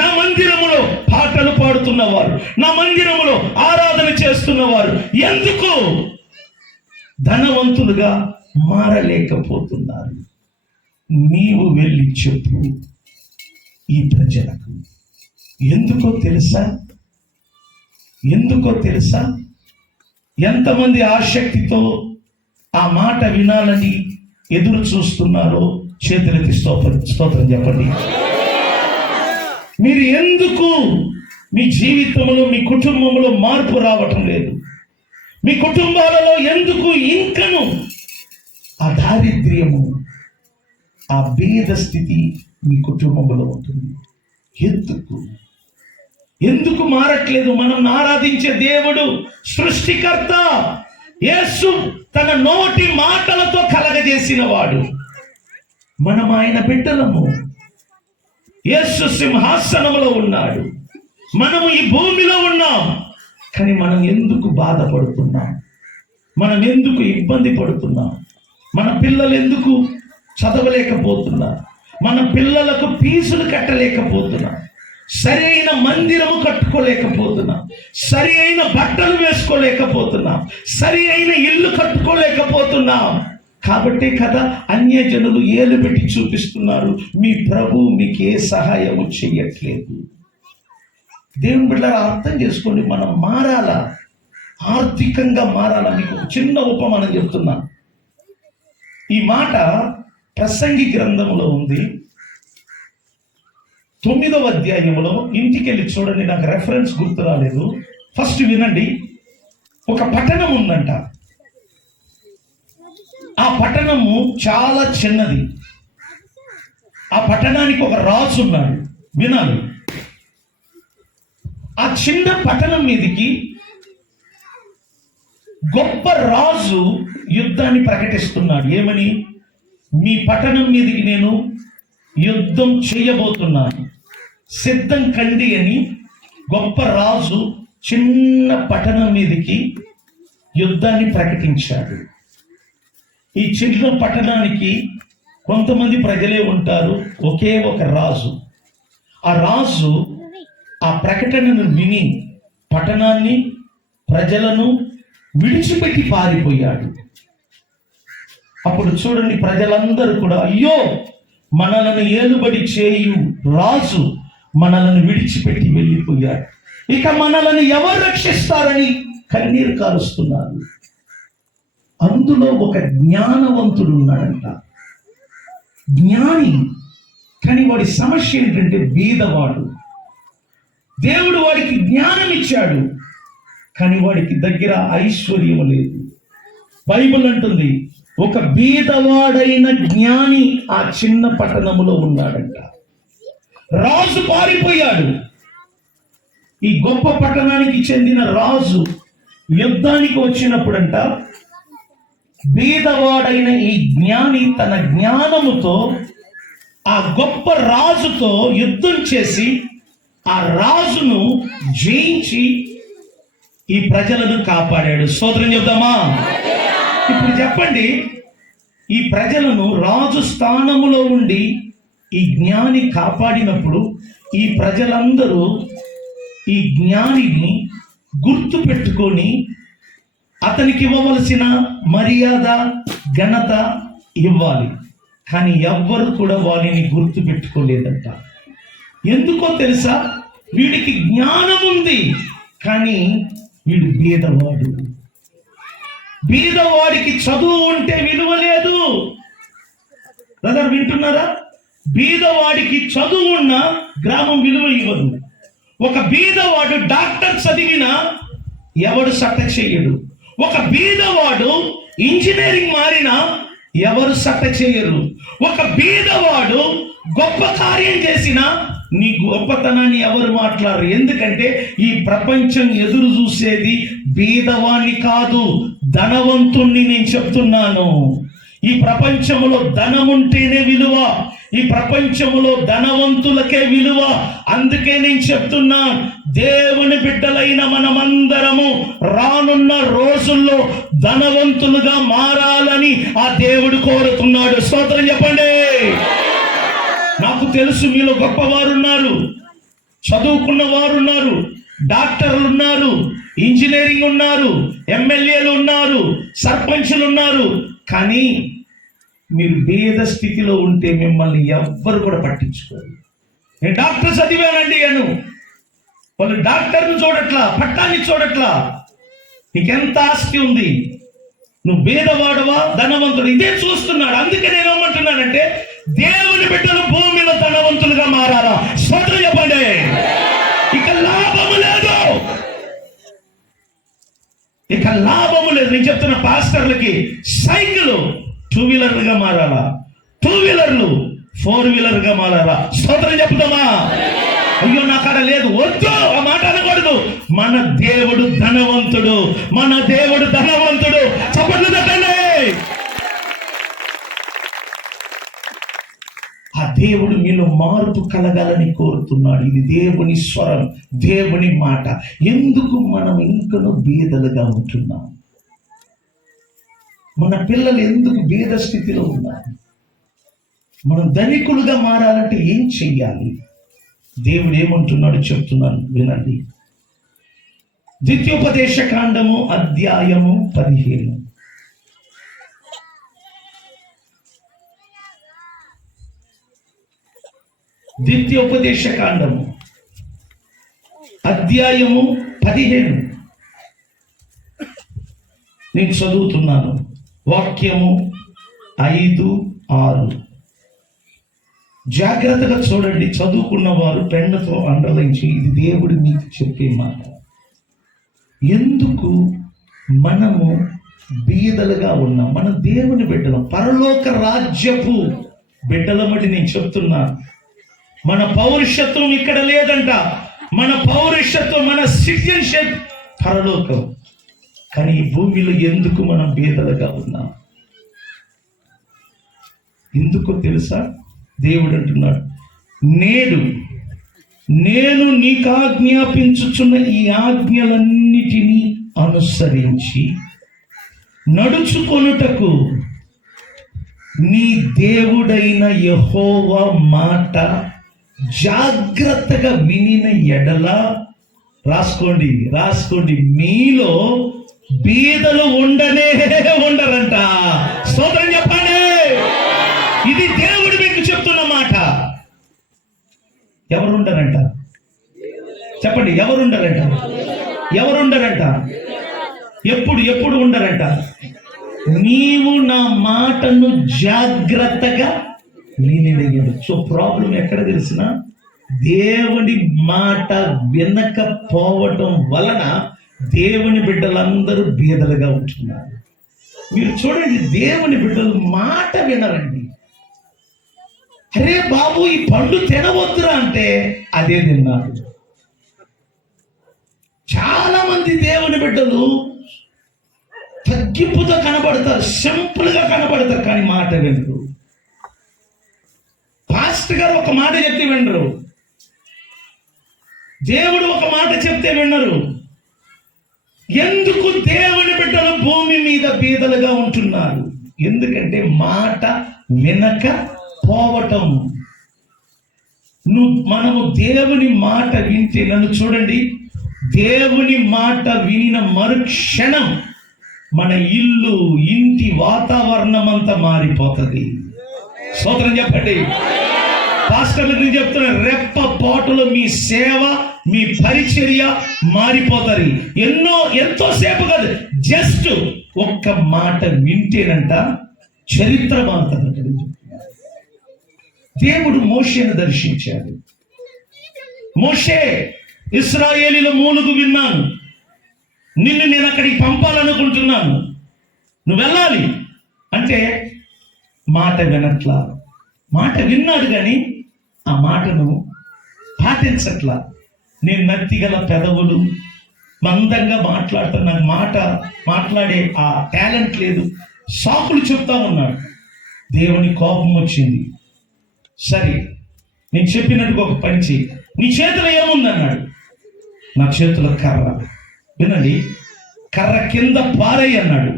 నా మందిరములో పాటలు పాడుతున్నవారు, నా మందిరములో ఆరాధన చేస్తున్నవారు ఎందుకు ధనవంతులుగా మారలేకపోతున్నారు? నీవు వెళ్ళి చెప్పు ఈ ప్రజలకు. ఎందుకో తెలుసా? ఎంతమంది ఆసక్తితో ఆ మాట వినాలని ఎదురు చూస్తున్నారో చేతులకి స్తోత్రం చెప్పండి. మీరు ఎందుకు మీ జీవితంలో, మీ కుటుంబంలో మార్పు రావటం లేదు? మీ కుటుంబాలలో ఎందుకు ఇంకను ఆ దారిద్ర్యము, ఆ భేద స్థితి మీ కుటుంబంలో ఉంటుంది? ఎందుకు మారట్లేదు? మనం ఆరాధించే దేవుడు సృష్టికర్త. యేసు తన నోటి మాటలతో కలగజేసిన వాడు. మనం ఆయన బిడ్డలము. యేసు సింహాసనములో ఉన్నాడు, మనము ఈ భూమిలో ఉన్నాం. కానీ మనం ఎందుకు బాధపడుతున్నాం? మనం ఎందుకు ఇబ్బంది పడుతున్నాం? మన పిల్లలు ఎందుకు చదవలేకపోతున్నారు? మన పిల్లలకు ఫీజులు కట్టలేకపోతున్నాం, సరి అయిన మందిరము కట్టుకోలేకపోతున్నాం, సరి అయిన బట్టలు వేసుకోలేకపోతున్నాం, సరి అయిన ఇల్లు కట్టుకోలేకపోతున్నాం. కాబట్టి కదా అన్యజనులు ఏలు పెట్టి చూపిస్తున్నారు, మీ ప్రభు మీకు ఏ సహాయము చెయ్యట్లేదు. దేవుని బిడ్డలారా, అర్థం చేసుకోండి, మనం మారాలా, ఆర్థికంగా మారాలా. మీకు ఒక చిన్న ఉపమానం చెప్తున్నా. ఈ మాట ప్రసంగి గ్రంథంలో ఉంది, 9వ అధ్యాయంలో. ఇంటికి వెళ్ళి చూడండి, నాకు రెఫరెన్స్ గుర్తు రాలేదు. ఫస్ట్ వినండి. ఒక పట్టణం ఉందంట. ఆ పట్టణము చాలా చిన్నది. ఆ పట్టణానికి ఒక రాజు ఉన్నాడు. వినాలి. ఆ చిన్న పట్టణం మీదకి గొప్ప రాజు యుద్ధాన్ని ప్రకటిస్తున్నాడు. ఏమని? మీ పట్టణం మీదకి నేను యుద్ధం చేయబోతున్నాను, సిద్ధం కండి అని గొప్ప రాజు చిన్న పట్టణం మీదకి యుద్ధాన్ని ప్రకటించాడు. ఈ చిన్న పట్టణానికి కొంతమంది ప్రజలే ఉంటారు, ఒకే ఒక రాజు. ఆ రాజు ఆ ప్రకటనను విని పట్టణాన్ని, ప్రజలను విడిచిపెట్టి పారిపోయాడు. అప్పుడు చూడండి, ప్రజలందరూ కూడా, అయ్యో మనలను ఏలుబడి చేయు రాజు మనలను విడిచిపెట్టి వెళ్ళిపోయాడు, ఇక మనలను ఎవరు రక్షిస్తారని కన్నీరు కారుస్తున్నారు. అందులో ఒక జ్ఞానవంతుడు ఉన్నాడంట, జ్ఞాని. కానీ వాడి సమస్య ఏంటంటే బీదవాడు. దేవుడు వాడికి జ్ఞానం ఇచ్చాడు, కానీ వాడికి దగ్గర ఐశ్వర్యం లేదు. బైబిల్ అంటుంది, ఒక బీదవాడైన జ్ఞాని ఆ చిన్న పట్టణములో ఉన్నాడంట. రాజు పారిపోయాడు. ఈ గొప్ప పట్టణానికి చెందిన రాజు యుద్ధానికి వచ్చినప్పుడంట, బీదవాడైన ఈ జ్ఞాని తన జ్ఞానముతో ఆ గొప్ప రాజుతో యుద్ధం చేసి ఆ రాజును జయించి ఈ ప్రజలను కాపాడాడు. స్తోత్రం చెప్దామా? ఇప్పుడు చెప్పండి, ఈ ప్రజలను రాజు స్థానములో ఉండి ఈ జ్ఞాని కాపాడినప్పుడు ఈ ప్రజలందరూ ఈ జ్ఞానిని గుర్తు పెట్టుకొని అతనికి ఇవ్వవలసిన మర్యాద, ఘనత ఇవ్వాలి. కానీ ఎవ్వరు కూడా వారిని గుర్తు పెట్టుకోలేదంట. ఎందుకో తెలుసా? వీడికి జ్ఞానం ఉంది, కానీ వీడు బీదవాడు. బీదవాడికి చదువు ఉంటే విలువ లేదు. బ్రదర్ వింటున్నారా? బీదవాడికి చదువు ఉన్న గ్రామం విలువ ఇవ్వదు. ఒక బీదవాడు డాక్టర్ చదివినా ఎవడు సట్ట చెయ్యడు. ఒక బీదవాడు ఇంజనీరింగ్ మారినా ఎవరు సట్ట చేయరు. ఒక బీదవాడు గొప్ప కార్యం చేసినా నీ గొప్పతనాన్ని ఎవరు మాట్లాడరు. ఎందుకంటే ఈ ప్రపంచం ఎదురు చూసేది బీదవాణ్ణి కాదు, ధనవంతుణ్ణి. నేను చెప్తున్నాను, ఈ ప్రపంచంలో ధనం ఉంటేనే విలువ, ఈ ప్రపంచంలో ధనవంతులకే విలువ. అందుకే నేను చెప్తున్నా, దేవుని బిడ్డలైన మనమందరము రానున్న రోజుల్లో ధనవంతులుగా మారాలని ఆ దేవుడు కోరుతున్నాడు. స్తోత్రం చెప్పండి. నాకు తెలుసు మీలో గొప్పవారు ఉన్నారు, చదువుకున్న వారు ఉన్నారు, డాక్టర్లు ఉన్నారు, ఇంజనీరింగ్ ఉన్నారు, ఎమ్మెల్యేలు ఉన్నారు, సర్పంచులు ఉన్నారు. కానీ మీరు భేద స్థితిలో ఉంటే మిమ్మల్ని ఎవ్వరు కూడా పట్టించుకోరు. నేను డాక్టర్ చదివానండి అను, వాళ్ళు డాక్టర్ని చూడట్లా, పట్టాన్ని చూడట్లా. నీకెంత ఆస్తి ఉంది, నువ్వు భేదవాడవా ధనవంతుడు, ఇదే చూస్తున్నాడు. అందుకే నేను ఏమంటున్నానంటే, దేవుని బిడ్డలు భూమిలో ధనవంతులుగా మారాలా. స్తోత్రం చెప్పండి. ఇక లాభము లేదు, ఇక లాభము లేదు. నేను చెప్తున్న పాస్టర్లకి, సైకిల్ 2 వీలర్లుగా మారాలా, 2 వీలర్లు 4 వీలర్గా మారాలా. స్తోత్రం చెప్తామా? అయ్యో నా కాడ లేదు, వద్దు, ఆ మాట అనకూడదు. మన దేవుడు ధనవంతుడు, మన దేవుడు ధనవంతుడు. చప్పట్లు తట్టండి. ఆ దేవుడు మీలో మార్పు కలగాలని కోరుతున్నాడు. ఇది దేవుని స్వరం, దేవుని మాట. ఎందుకు మనం ఇంకనూ బీదలుగా ఉంటున్నాం? మన పిల్లలు ఎందుకు బీద స్థితిలో ఉన్నారు? మనం ధనికులుగా మారాలంటే ఏం చెయ్యాలి? దేవుడు ఏమంటున్నాడు చెప్తున్నాను, వినండి. ద్వితీయోపదేశ కాండము అధ్యాయము 15. ద్వితీయోపదేశ కాండము అధ్యాయము 15 నేను చదువుతున్నాను. వాక్యము 5, 6. జాగ్రత్తగా చూడండి. చదువుకున్న వారు పెన్నుతో అండర్లైన్ ఇది దేవుడు మీకు చెప్పే మాట. ఎందుకు మనము బీదలుగా ఉన్నాం? మన దేవుని బిడ్డలం, పరలోక రాజ్యపు బిడ్డలమని నేను చెప్తున్నాను. మన పౌరుషత్వం ఇక్కడ లేదంట. మన పౌరుషత్వం, మన సిటిజన్షిప్ పరలోకం. కానీ ఈ భూమిలో ఎందుకు మనం బీదలుగా ఉన్నాం? ఎందుకో తెలుసా? దేవుడు అంటున్నాడు, నేను నీకు ఆజ్ఞాపించుచున్న ఈ ఆజ్ఞలన్నిటినీ అనుసరించి నడుచుకొనుటకు నీ దేవుడైన యెహోవా మాట జాగ్రత్తగా వినిన ఎడల, రాసుకోండి, మీలో బీదలు ఉండరంట. స్తోత్రం చెప్పండి. ఇది దేవుడు మీకు చెప్తున్న మాట. ఎవరుండరంట? చెప్పండి, ఎవరుండరంట? ఎప్పుడు ఉండరంట? నీవు నా మాటను జాగ్రత్తగా వినలేదు. సో ప్రాబ్లం ఎక్కడ తెలిసిన? దేవుని మాట వినకపోవటం వలన దేవుని బిడ్డలందరూ బీదలుగా ఉంటున్నారు. మీరు చూడండి, దేవుని బిడ్డలు మాట వినరండి. అరే బాబు, ఈ పండు తినవద్దురా అంటే అదే తిన్నారు. చాలా మంది దేవుని బిడ్డలు తగ్గింపుతో కనబడతారు, సింపుల్ గా కనబడతారు, కానీ మాట వినరు. పాస్టర్ గారు ఒక మాట చెప్తే వినరు, దేవుడు ఒక మాట చెప్తే వినరు. ఎందుకు దేవుని బిడ్డలు భూమి మీద బీదలుగా ఉంటున్నారు? ఎందుకంటే మాట వినక పోవటం. మనము దేవుని మాట వింటే, నన్ను చూడండి, దేవుని మాట వినిన మరుక్షణం మన ఇంటి వాతావరణం అంతా మారిపోతుంది. స్తోత్రం చెప్పండి. పాస్టర్లకు చెప్తున్న, రెప్ప పాటులో మీ సేవ, మీ పరిచర్య మారిపోతారు. ఎంతో సేపు కాదు, జస్ట్ ఒక్క మాట వింటేనంట చరిత్ర మారుతుంది. దేవుడు మోషేను దర్శించాడు. మోషే, ఇశ్రాయేలీల మూలుగు విన్నాను, నిన్ను నేను అక్కడికి పంపాలనుకుంటున్నాను, నువ్వు వెళ్ళాలి అంటే మాట వినట్లా. మాట విన్నాడు కానీ ఆ మాటను పాటించట్లా. నేను నత్తిగల పెదవులు, మందంగా మాట్లాడుతాను, నాకు మాట్లాడే ఆ టాలెంట్ లేదు, సాకులు చెప్తా ఉన్నాడు. దేవుని కోపం వచ్చింది. సరే, నేను చెప్పినట్టుగా ఒక పని చేయి, నీ చేతిలో ఏముంది అన్నాడు. నా చేతిలో కర్ర. వినండి, కర్ర కింద పారేయి అన్నాడు.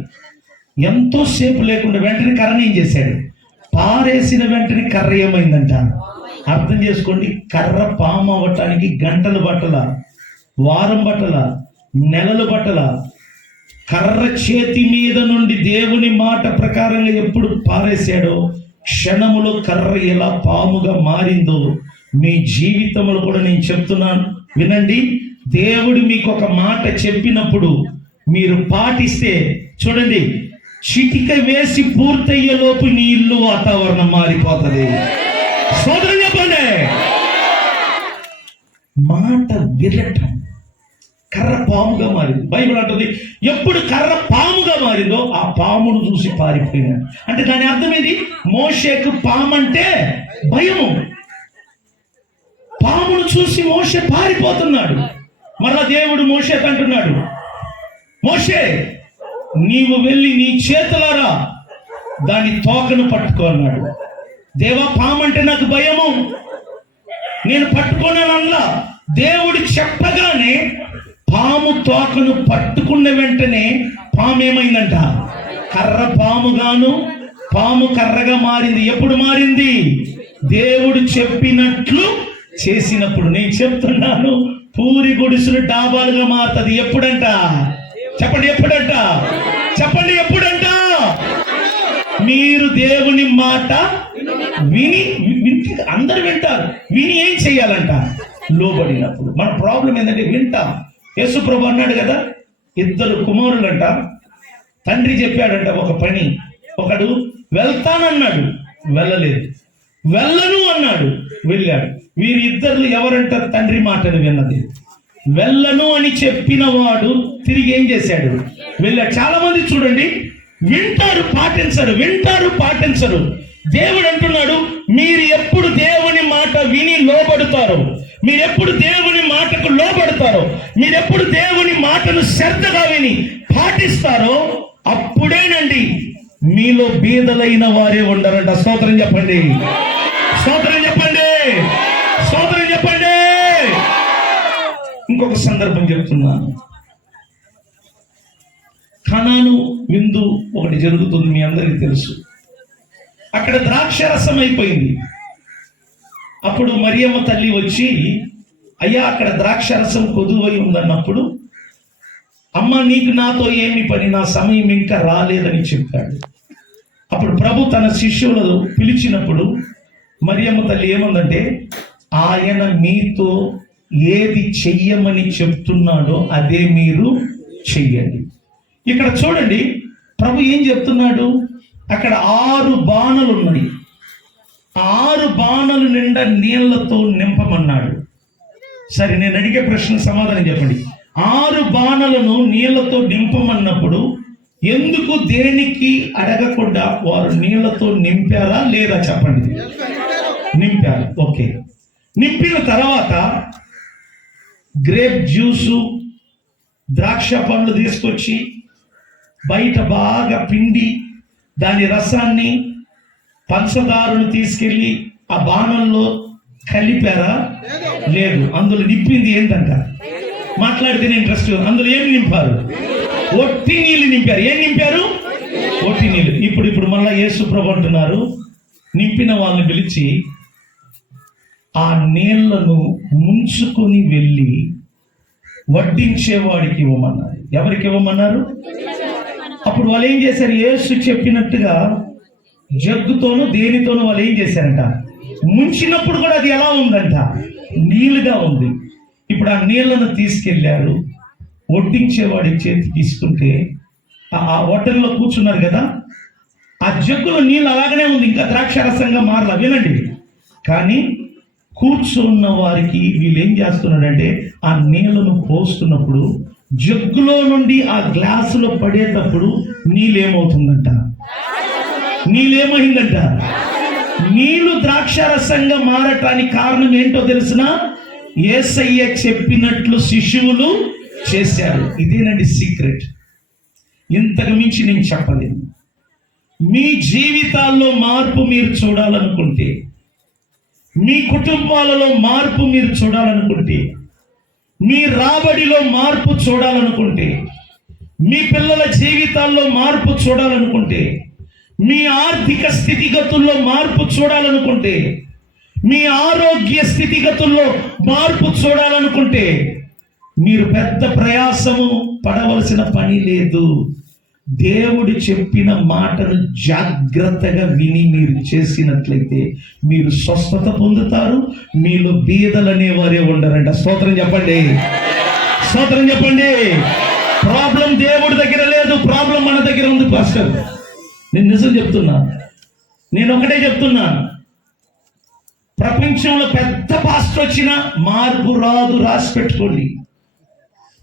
ఎంతో సేపు లేకుండా వెంటనే కర్రని ఏం చేశాడు, పారేసిన వెంటనే కర్ర ఏమైందంట. అర్థం చేసుకోండి, కర్ర పాము అవ్వటానికి గంటలు పట్టల, వారం పట్టల, నెలలు పట్టల. కర్ర చేతి మీద నుండి దేవుని మాట ప్రకారంగా ఎప్పుడు పారేశాడో, క్షణములో కర్ర ఎలా పాముగా మారిందో మీ జీవితంలో కూడా నేను చెప్తున్నాను. వినండి, దేవుడు మీకు ఒక మాట చెప్పినప్పుడు మీరు పాటిస్తే, చూడండి, చిటిక వేసి పూర్తయ్యే లోపు నీ ఇల్లు వాతావరణం మారిపోతుంది. సోదరు చెప్పండి, మాట వినటం కర్ర పాముగా మారింది. బైబిల్ అంటుంది, ఎప్పుడు కర్ర పాముగా మారిందో ఆ పామును చూసి పారిపోయినాడు. అంటే దాని అర్థం ఏంటి? మోషేకు పాము అంటే భయము. పామును చూసి మోషే పారిపోతున్నాడు. మరలా దేవుడు మోషేకు అంటున్నాడు, మోషే, నీవు వెళ్ళి నీ చేతులారా దాని తోకను పట్టుకో అన్నాడు. దేవా, పాము అంటే నాకు భయము, నేను పట్టుకోనన్నా. దేవుడు చెప్పగానే పాము తోకను పట్టుకున్న వెంటనే పాము ఏమైందంట, కర్ర పాముగాను పాము కర్రగా మారింది. ఎప్పుడు మారింది? దేవుడు చెప్పినట్లు చేసినప్పుడు. నేను చెప్తున్నాను, పూరి గుడిసెలు డాబాలుగా మారుతుంది. ఎప్పుడంట చెప్పండి, ఎప్పుడంట చెప్పండి, ఎప్పుడంట? మీరు దేవుని మాట విని అందరు వింటారు, విని ఏం చెయ్యాలంట, లోబడినప్పుడు. మన ప్రాబ్లం ఏంటంటే వింటాం. యేసు ప్రభు అన్నాడు కదా, 2 కుమారులంట. తండ్రి చెప్పాడంట ఒక పని, ఒకడు వెళ్తానన్నాడు, వెళ్ళలేదు. వెళ్ళను అన్నాడు, వెళ్ళాడు. వీరిద్దరు ఎవరంట తండ్రి మాటను విన్నది? వెళ్ళను అని చెప్పిన వాడు తిరిగి ఏం చేశాడు? వెళ్ళాడు. చాలా మంది చూడండి, వింటారు పాటించరు, వింటారు పాటించరు. దేవుడు అంటున్నాడు, మీరు ఎప్పుడు దేవుని మాట విని లోబడతారో, మీరెప్పుడు దేవుని మాటకు లోబడతారో, మీరెప్పుడు దేవుని మాటను శ్రద్ధగా విని పాటిస్తారో, అప్పుడేనండి మీలో బీదలైన వారే ఉండరంట. స్తోత్రం చెప్పండి, స్తోత్రం చెప్పండి, స్తోత్రం చెప్పండి. ఇంకొక సందర్భం చెప్తున్నాను. కనాను విందు ఒకటి జరుగుతుంది, మీ అందరికీ తెలుసు. అక్కడ ద్రాక్ష రసం అయిపోయింది. అప్పుడు మరియమ్మ తల్లి వచ్చి, అయ్యా, అక్కడ ద్రాక్ష రసం కొదువై ఉందన్నప్పుడు, అమ్మ, నీకు నాతో ఏమి పని, నా సమయం ఇంకా రాలేదని చెప్పాడు. అప్పుడు ప్రభు తన శిష్యులను పిలిచినప్పుడు మరియమ్మ తల్లి ఏముందంటే, ఆయన మీతో ఏది చెయ్యమని చెప్తున్నాడో అదే మీరు చెయ్యండి. ఇక్కడ చూడండి, ప్రభు ఏం చెప్తున్నాడు, అక్కడ 6 బాణలు ఉన్నాయి. 6 బాణలు నిండా నీళ్లతో నింపమన్నాడు. సరే, నేను అడిగే ప్రశ్న సమాధానం చెప్పండి. 6 బాణలను నీళ్లతో నింపమన్నప్పుడు ఎందుకు, దేనికి అడగకుండా వారు నీళ్లతో నింపారా లేదా చెప్పండి? నింపారు. ఓకే. నింపిన తర్వాత గ్రేప్ జ్యూసు, ద్రాక్ష పండ్లు తీసుకొచ్చి బయట బాగా పిండి దాని రసాన్ని, పంచదారను తీసుకెళ్ళి ఆ బాణంలో కలిపారా? లేదు. అందులో నింపింది ఏంటంట? మాట్లాడితే ఇంట్రెస్ట్. అందులో ఏం నింపారు? ఒట్టి నీళ్ళు నింపారు. ఏం నింపారు? ఒట్టి నీళ్ళు. ఇప్పుడు మళ్ళా యేసు ప్రభు అంటున్నారు, నింపిన వాళ్ళని పిలిచి ఆ నీళ్లను ముంచుకొని వెళ్ళి వడ్డించేవాడికి ఇవ్వమన్నారు. ఎవరికి ఇవ్వమన్నారు? అప్పుడు వాళ్ళు ఏం చేశారు? యేసు చెప్పినట్టుగా జగ్గుతోనూ దేనితోనూ వాళ్ళు ఏం చేశారంట, ముంచినప్పుడు కూడా అది ఎలా ఉందంట, నీళ్ళుగా ఉంది. ఇప్పుడు ఆ నీళ్లను తీసుకెళ్లారు, వడ్డించేవాడి చేతి తీసుకుంటే ఆ హోటల్లో కూర్చున్నారు కదా, ఆ జగ్గులో నీళ్ళు అలాగనే ఉంది, ఇంకా ద్రాక్షరసంగా మారలా. వినండి, కానీ కూర్చున్న వారికి వీళ్ళు ఏం చేస్తున్నాడంటే, ఆ నీళ్లను పోస్తున్నప్పుడు జగ్గులో నుండి ఆ గ్లాసులో పడేటప్పుడు నీళ్ళేమవుతుందంట, నీళ్ళేమైందంట, నీళ్లు ద్రాక్షరసంగా మారటానికి కారణం ఏంటో తెలిసిన? యేసయ్య చెప్పినట్లు శిష్యులు చేశారు. ఇదేనండి సీక్రెట్. ఇంతకు మించి నేను చెప్పలేను. మీ జీవితాల్లో మార్పు మీరు చూడాలనుకుంటే, మీ కుటుంబాలలో మార్పు మీరు చూడాలనుకుంటే, మీ రాబడిలో మార్పు చూడాలనుకుంటే, మీ పిల్లల జీవితాల్లో మార్పు చూడాలనుకుంటే, మీ ఆర్థిక స్థితిగతుల్లో మార్పు చూడాలనుకుంటే, మీ ఆరోగ్య స్థితిగతుల్లో మార్పు చూడాలనుకుంటే మీరు పెద్ద ప్రయాసము పడవలసిన పని లేదు. దేవుడు చెప్పిన మాటను జాగ్రత్తగా విని మీరు చేసినట్లయితే మీరు స్వస్థత పొందుతారు. మీలో బీదలనే వారే ఉండరంట. స్తోత్రం చెప్పండి, స్తోత్రం చెప్పండి. ప్రాబ్లం దేవుడి దగ్గర లేదు, ప్రాబ్లం మన దగ్గర ఉంది. పాస్టర్, నేను నిజం చెప్తున్నా, నేను ఒకటే చెప్తున్నా, ప్రపంచంలో పెద్ద పాస్టర్ వచ్చినా మార్పు రాదు. రాసి పెట్టుకోండి.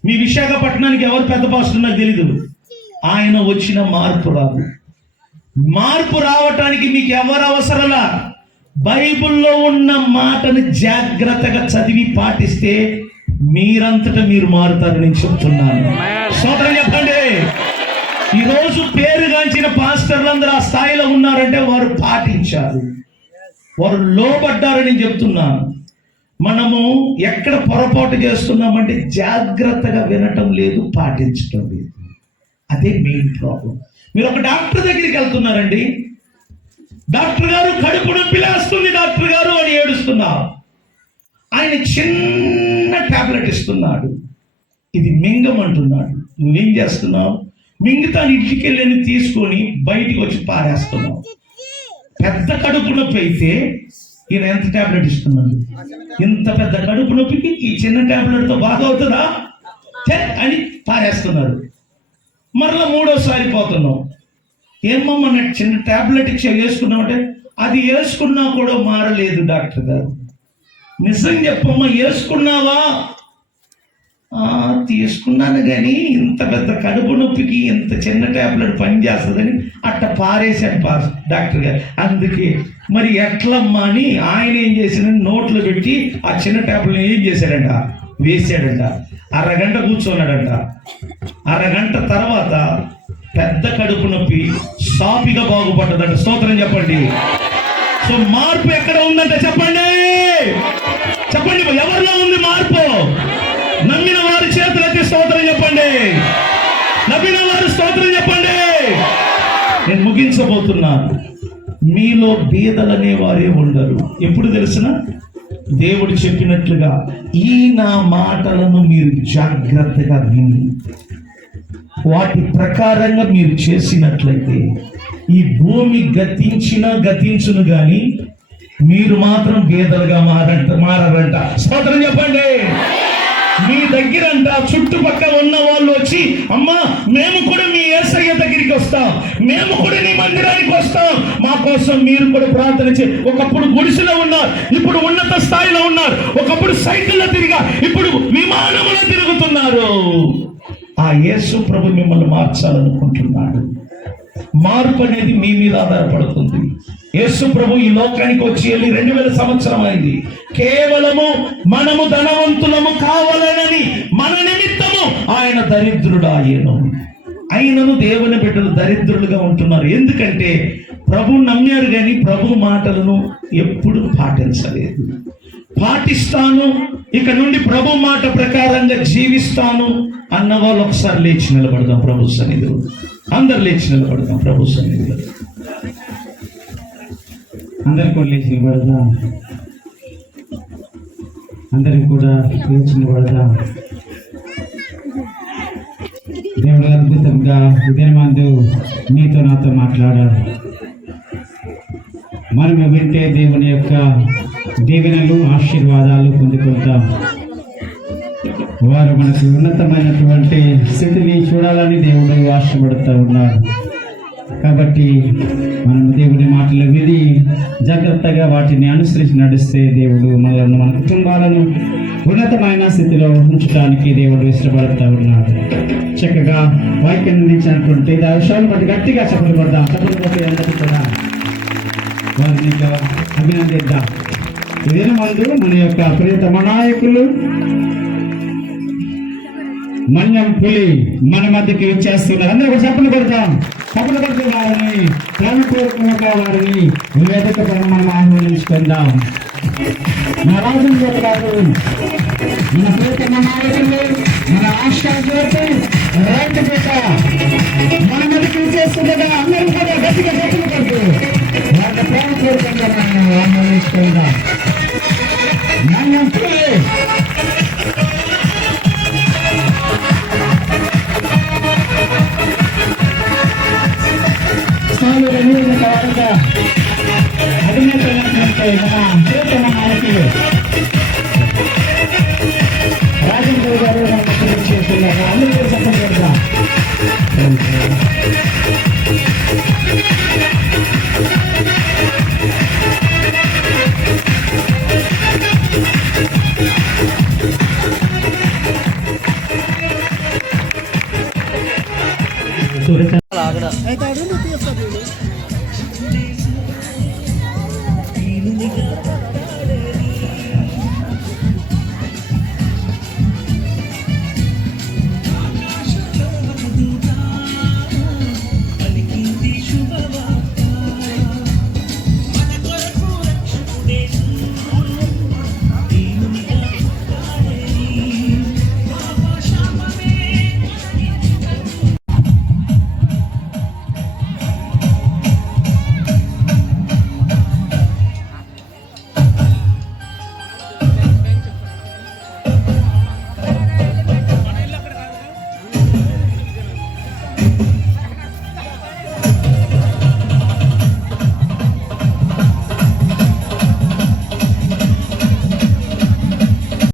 మీ విశాఖపట్నానికి ఎవరు పెద్ద పాస్టర్ నాకు తెలీదు, ఆయన వచ్చిన మార్పు రాదు. మార్పు రావటానికి మీకు ఎవరు అవసరంలా, బైబిల్లో ఉన్న మాటను జాగ్రత్తగా చదివి పాటిస్తే మీరంతటా మీరు మారుతారు. నేను చెప్తున్నాను. స్తోత్రం చెప్పండి. ఈరోజు పేరుగాంచిన పాస్టర్లందరూ ఆ స్థాయిలో ఉన్నారంటే వారు పాటించారు, వారు లోబడ్డారని చెప్తున్నాను. మనము ఎక్కడ పొరపాటు చేస్తున్నామంటే జాగ్రత్తగా వినటం లేదు, పాటించటం లేదు. అదే మెయిన్ ప్రాబ్లం. మీరు ఒక డాక్టర్ దగ్గరికి వెళ్తున్నారండి, డాక్టర్ గారు కడుపు నొప్పి లేస్తుంది డాక్టర్ గారు అని ఏడుస్తున్నారు. ఆయన చిన్న టాబ్లెట్ ఇస్తున్నాడు, ఇది మింగమంటున్నాడు. నువ్వేం చేస్తున్నావు? మింగుతాను ఇంటికి వెళ్ళి తీసుకొని బయటికి వచ్చి పారేస్తున్నావు. పెద్ద కడుపు నొప్పి అయితే ఈయన ఎంత టాబ్లెట్ ఇస్తున్నాడు? ఇంత పెద్ద కడుపు నొప్పికి ఈ చిన్న టాబ్లెట్తో బాగా అవుతుందా అని పారేస్తున్నారు. మరలా మూడోసారి పోతున్నాం. ఏమమ్మా నాకు చిన్న టాబ్లెట్ ఇచ్చి వేసుకున్నామంటే అది వేసుకున్నా కూడా మారలేదు డాక్టర్ గారు. నిజం చెప్పమ్మా, వేసుకున్నావా? తీసుకున్నాను, కానీ ఇంత పెద్ద కడుపు నొప్పికి ఇంత చిన్న టాబ్లెట్ పనిచేస్తుందని అట్ట పారేశాను డాక్టర్ గారు. అందుకే మరి ఎట్లమ్మా అని ఆయన ఏం చేశాడని నోట్లో పెట్టి ఆ చిన్న టాబ్లెట్ ఏం చేశాడంట, వేసాడంట. అరగంట కూర్చున్నాడంట. అరగంట తర్వాత పెద్ద కడుపు నొప్పి సాపిగా బాగుపడ్డదంట. స్తోత్రం చెప్పండి. సో మార్పు ఎక్కడ ఉందంటే చెప్పండి, చెప్పండి. ఎవరిలో ఉంది మార్పు? నమ్మిన వారి చేతులకి స్తోత్రం చెప్పండి, నమ్మిన వారు స్తోత్రం చెప్పండి. నేను ముగించబోతున్నాను. మీలో బీదలనే వారే ఉండరు. ఎప్పుడు తెలిసిన? దేవుడు చెప్పినట్లుగా ఈ నా మాటలను మీరు జాగ్రత్తగా విని వాటి ప్రకారంగా మీరు చేసినట్లయితే ఈ భూమి గతించును కానీ మీరు మాత్రం బీదలుగా మారరంట. స్తోత్రం చెప్పండి. మీ దగ్గరంట చుట్టుపక్కల ఉన్న వాళ్ళు వచ్చి, అమ్మా మేము కూడా మీ యేసయ్య దగ్గరికి వస్తాం, మేము కూడా నీ మందిరానికి వస్తాం, మా కోసం మీరు కూడా ప్రార్థన చేయండి. ఒకప్పుడు గుడిసెలో ఉన్నారు, ఇప్పుడు ఉన్నత స్థాయిలో ఉన్నారు. ఒకప్పుడు సైకిల్లో తిరిగా, ఇప్పుడు విమానంలో తిరుగుతున్నారు. ఆ యేసు ప్రభు మిమ్మల్ని మార్చాలనుకుంటున్నాడు. మార్పు అనేది మీ మీద ఆధారపడుతుంది. యేసు ప్రభు ఈ లోకానికి వచ్చి వెళ్ళి 2000 సంవత్సరం అయింది. కేవలము మనము ధనవంతులము కావాలనని మన నిమిత్తము ఆయన దరిద్రుడాయను. అయినను దేవుని బిడ్డలు దరిద్రులుగా ఉంటున్నారు. ఎందుకంటే ప్రభు నమ్మారు కానీ ప్రభు మాటలను ఎప్పుడు పాటించలేదు. పాటిస్తాను, ఇక నుండి ప్రభు మాట ప్రకారంగా జీవిస్తాను అన్న వాళ్ళు ఒకసారి లేచి నిలబడదాం ప్రభు సన్నిధిలో. అందరు లేచి నిలబడదాం ప్రభు సన్నిధిలో. అందరికి కూడా లేచి నిలబడదాం. అందరికి కూడా లేచి నిలబడదాం. దేవుడు అద్భుతంగా ఉదయమందు నీతో నాతో మాట్లాడాడు. మనం వింటే దేవుని యొక్క దీవెనలు ఆశీర్వాదాలు పొందుకుంటాం. వారు మనకు ఉన్నతమైనటువంటి స్థితిని చూడాలని దేవుడు ఆశపడుతూ ఉన్నాడు. కాబట్టి మనం దేవుడి మాటలు విని జాగ్రత్తగా వాటిని అనుసరించి నడిస్తే దేవుడు మనల్ని, మన కుటుంబాలను ఉన్నతమైన స్థితిలో ఉంచడానికి దేవుడు ఇష్టపడుతూ ఉన్నాడు. చక్కగా వాక్యం అందించినటువంటి ఆ విషయాలు బట్టి గట్టిగా చెప్పలు పడదాం. చెప్పలు కొట్టి అందరికీ కూడా వారిని అభినందిద్దాం. ఇదే ముందు మన యొక్క ప్రియతమ నాయకులు మన్యం పులి మన మధ్యకి ఇచ్చేస్తున్నారు. అందరూ ఒక చప్పలు కొడతాం. చప్పలు కొడుతూ వారిని ప్రేమపూర్వకంగా వారిని వేదిక పైన మనం ఆహ్వానించుకుందాం. మన రాజేంద్ర గారు, మన ప్రియతమ నాయకులు, మన ఆశాజ్యోతి రైతు బిడ్డ మన మధ్యకి ఇచ్చేస్తుండగా అందరూ కూడా గట్టిగా చప్పలు కొడుతూ వారిని ప్రేమపూర్వకంగా మనం ఆహ్వానించుకుందాం. మన్యం పులి రాజేంద్ర గారు చేస్తున్నారు. అందరూ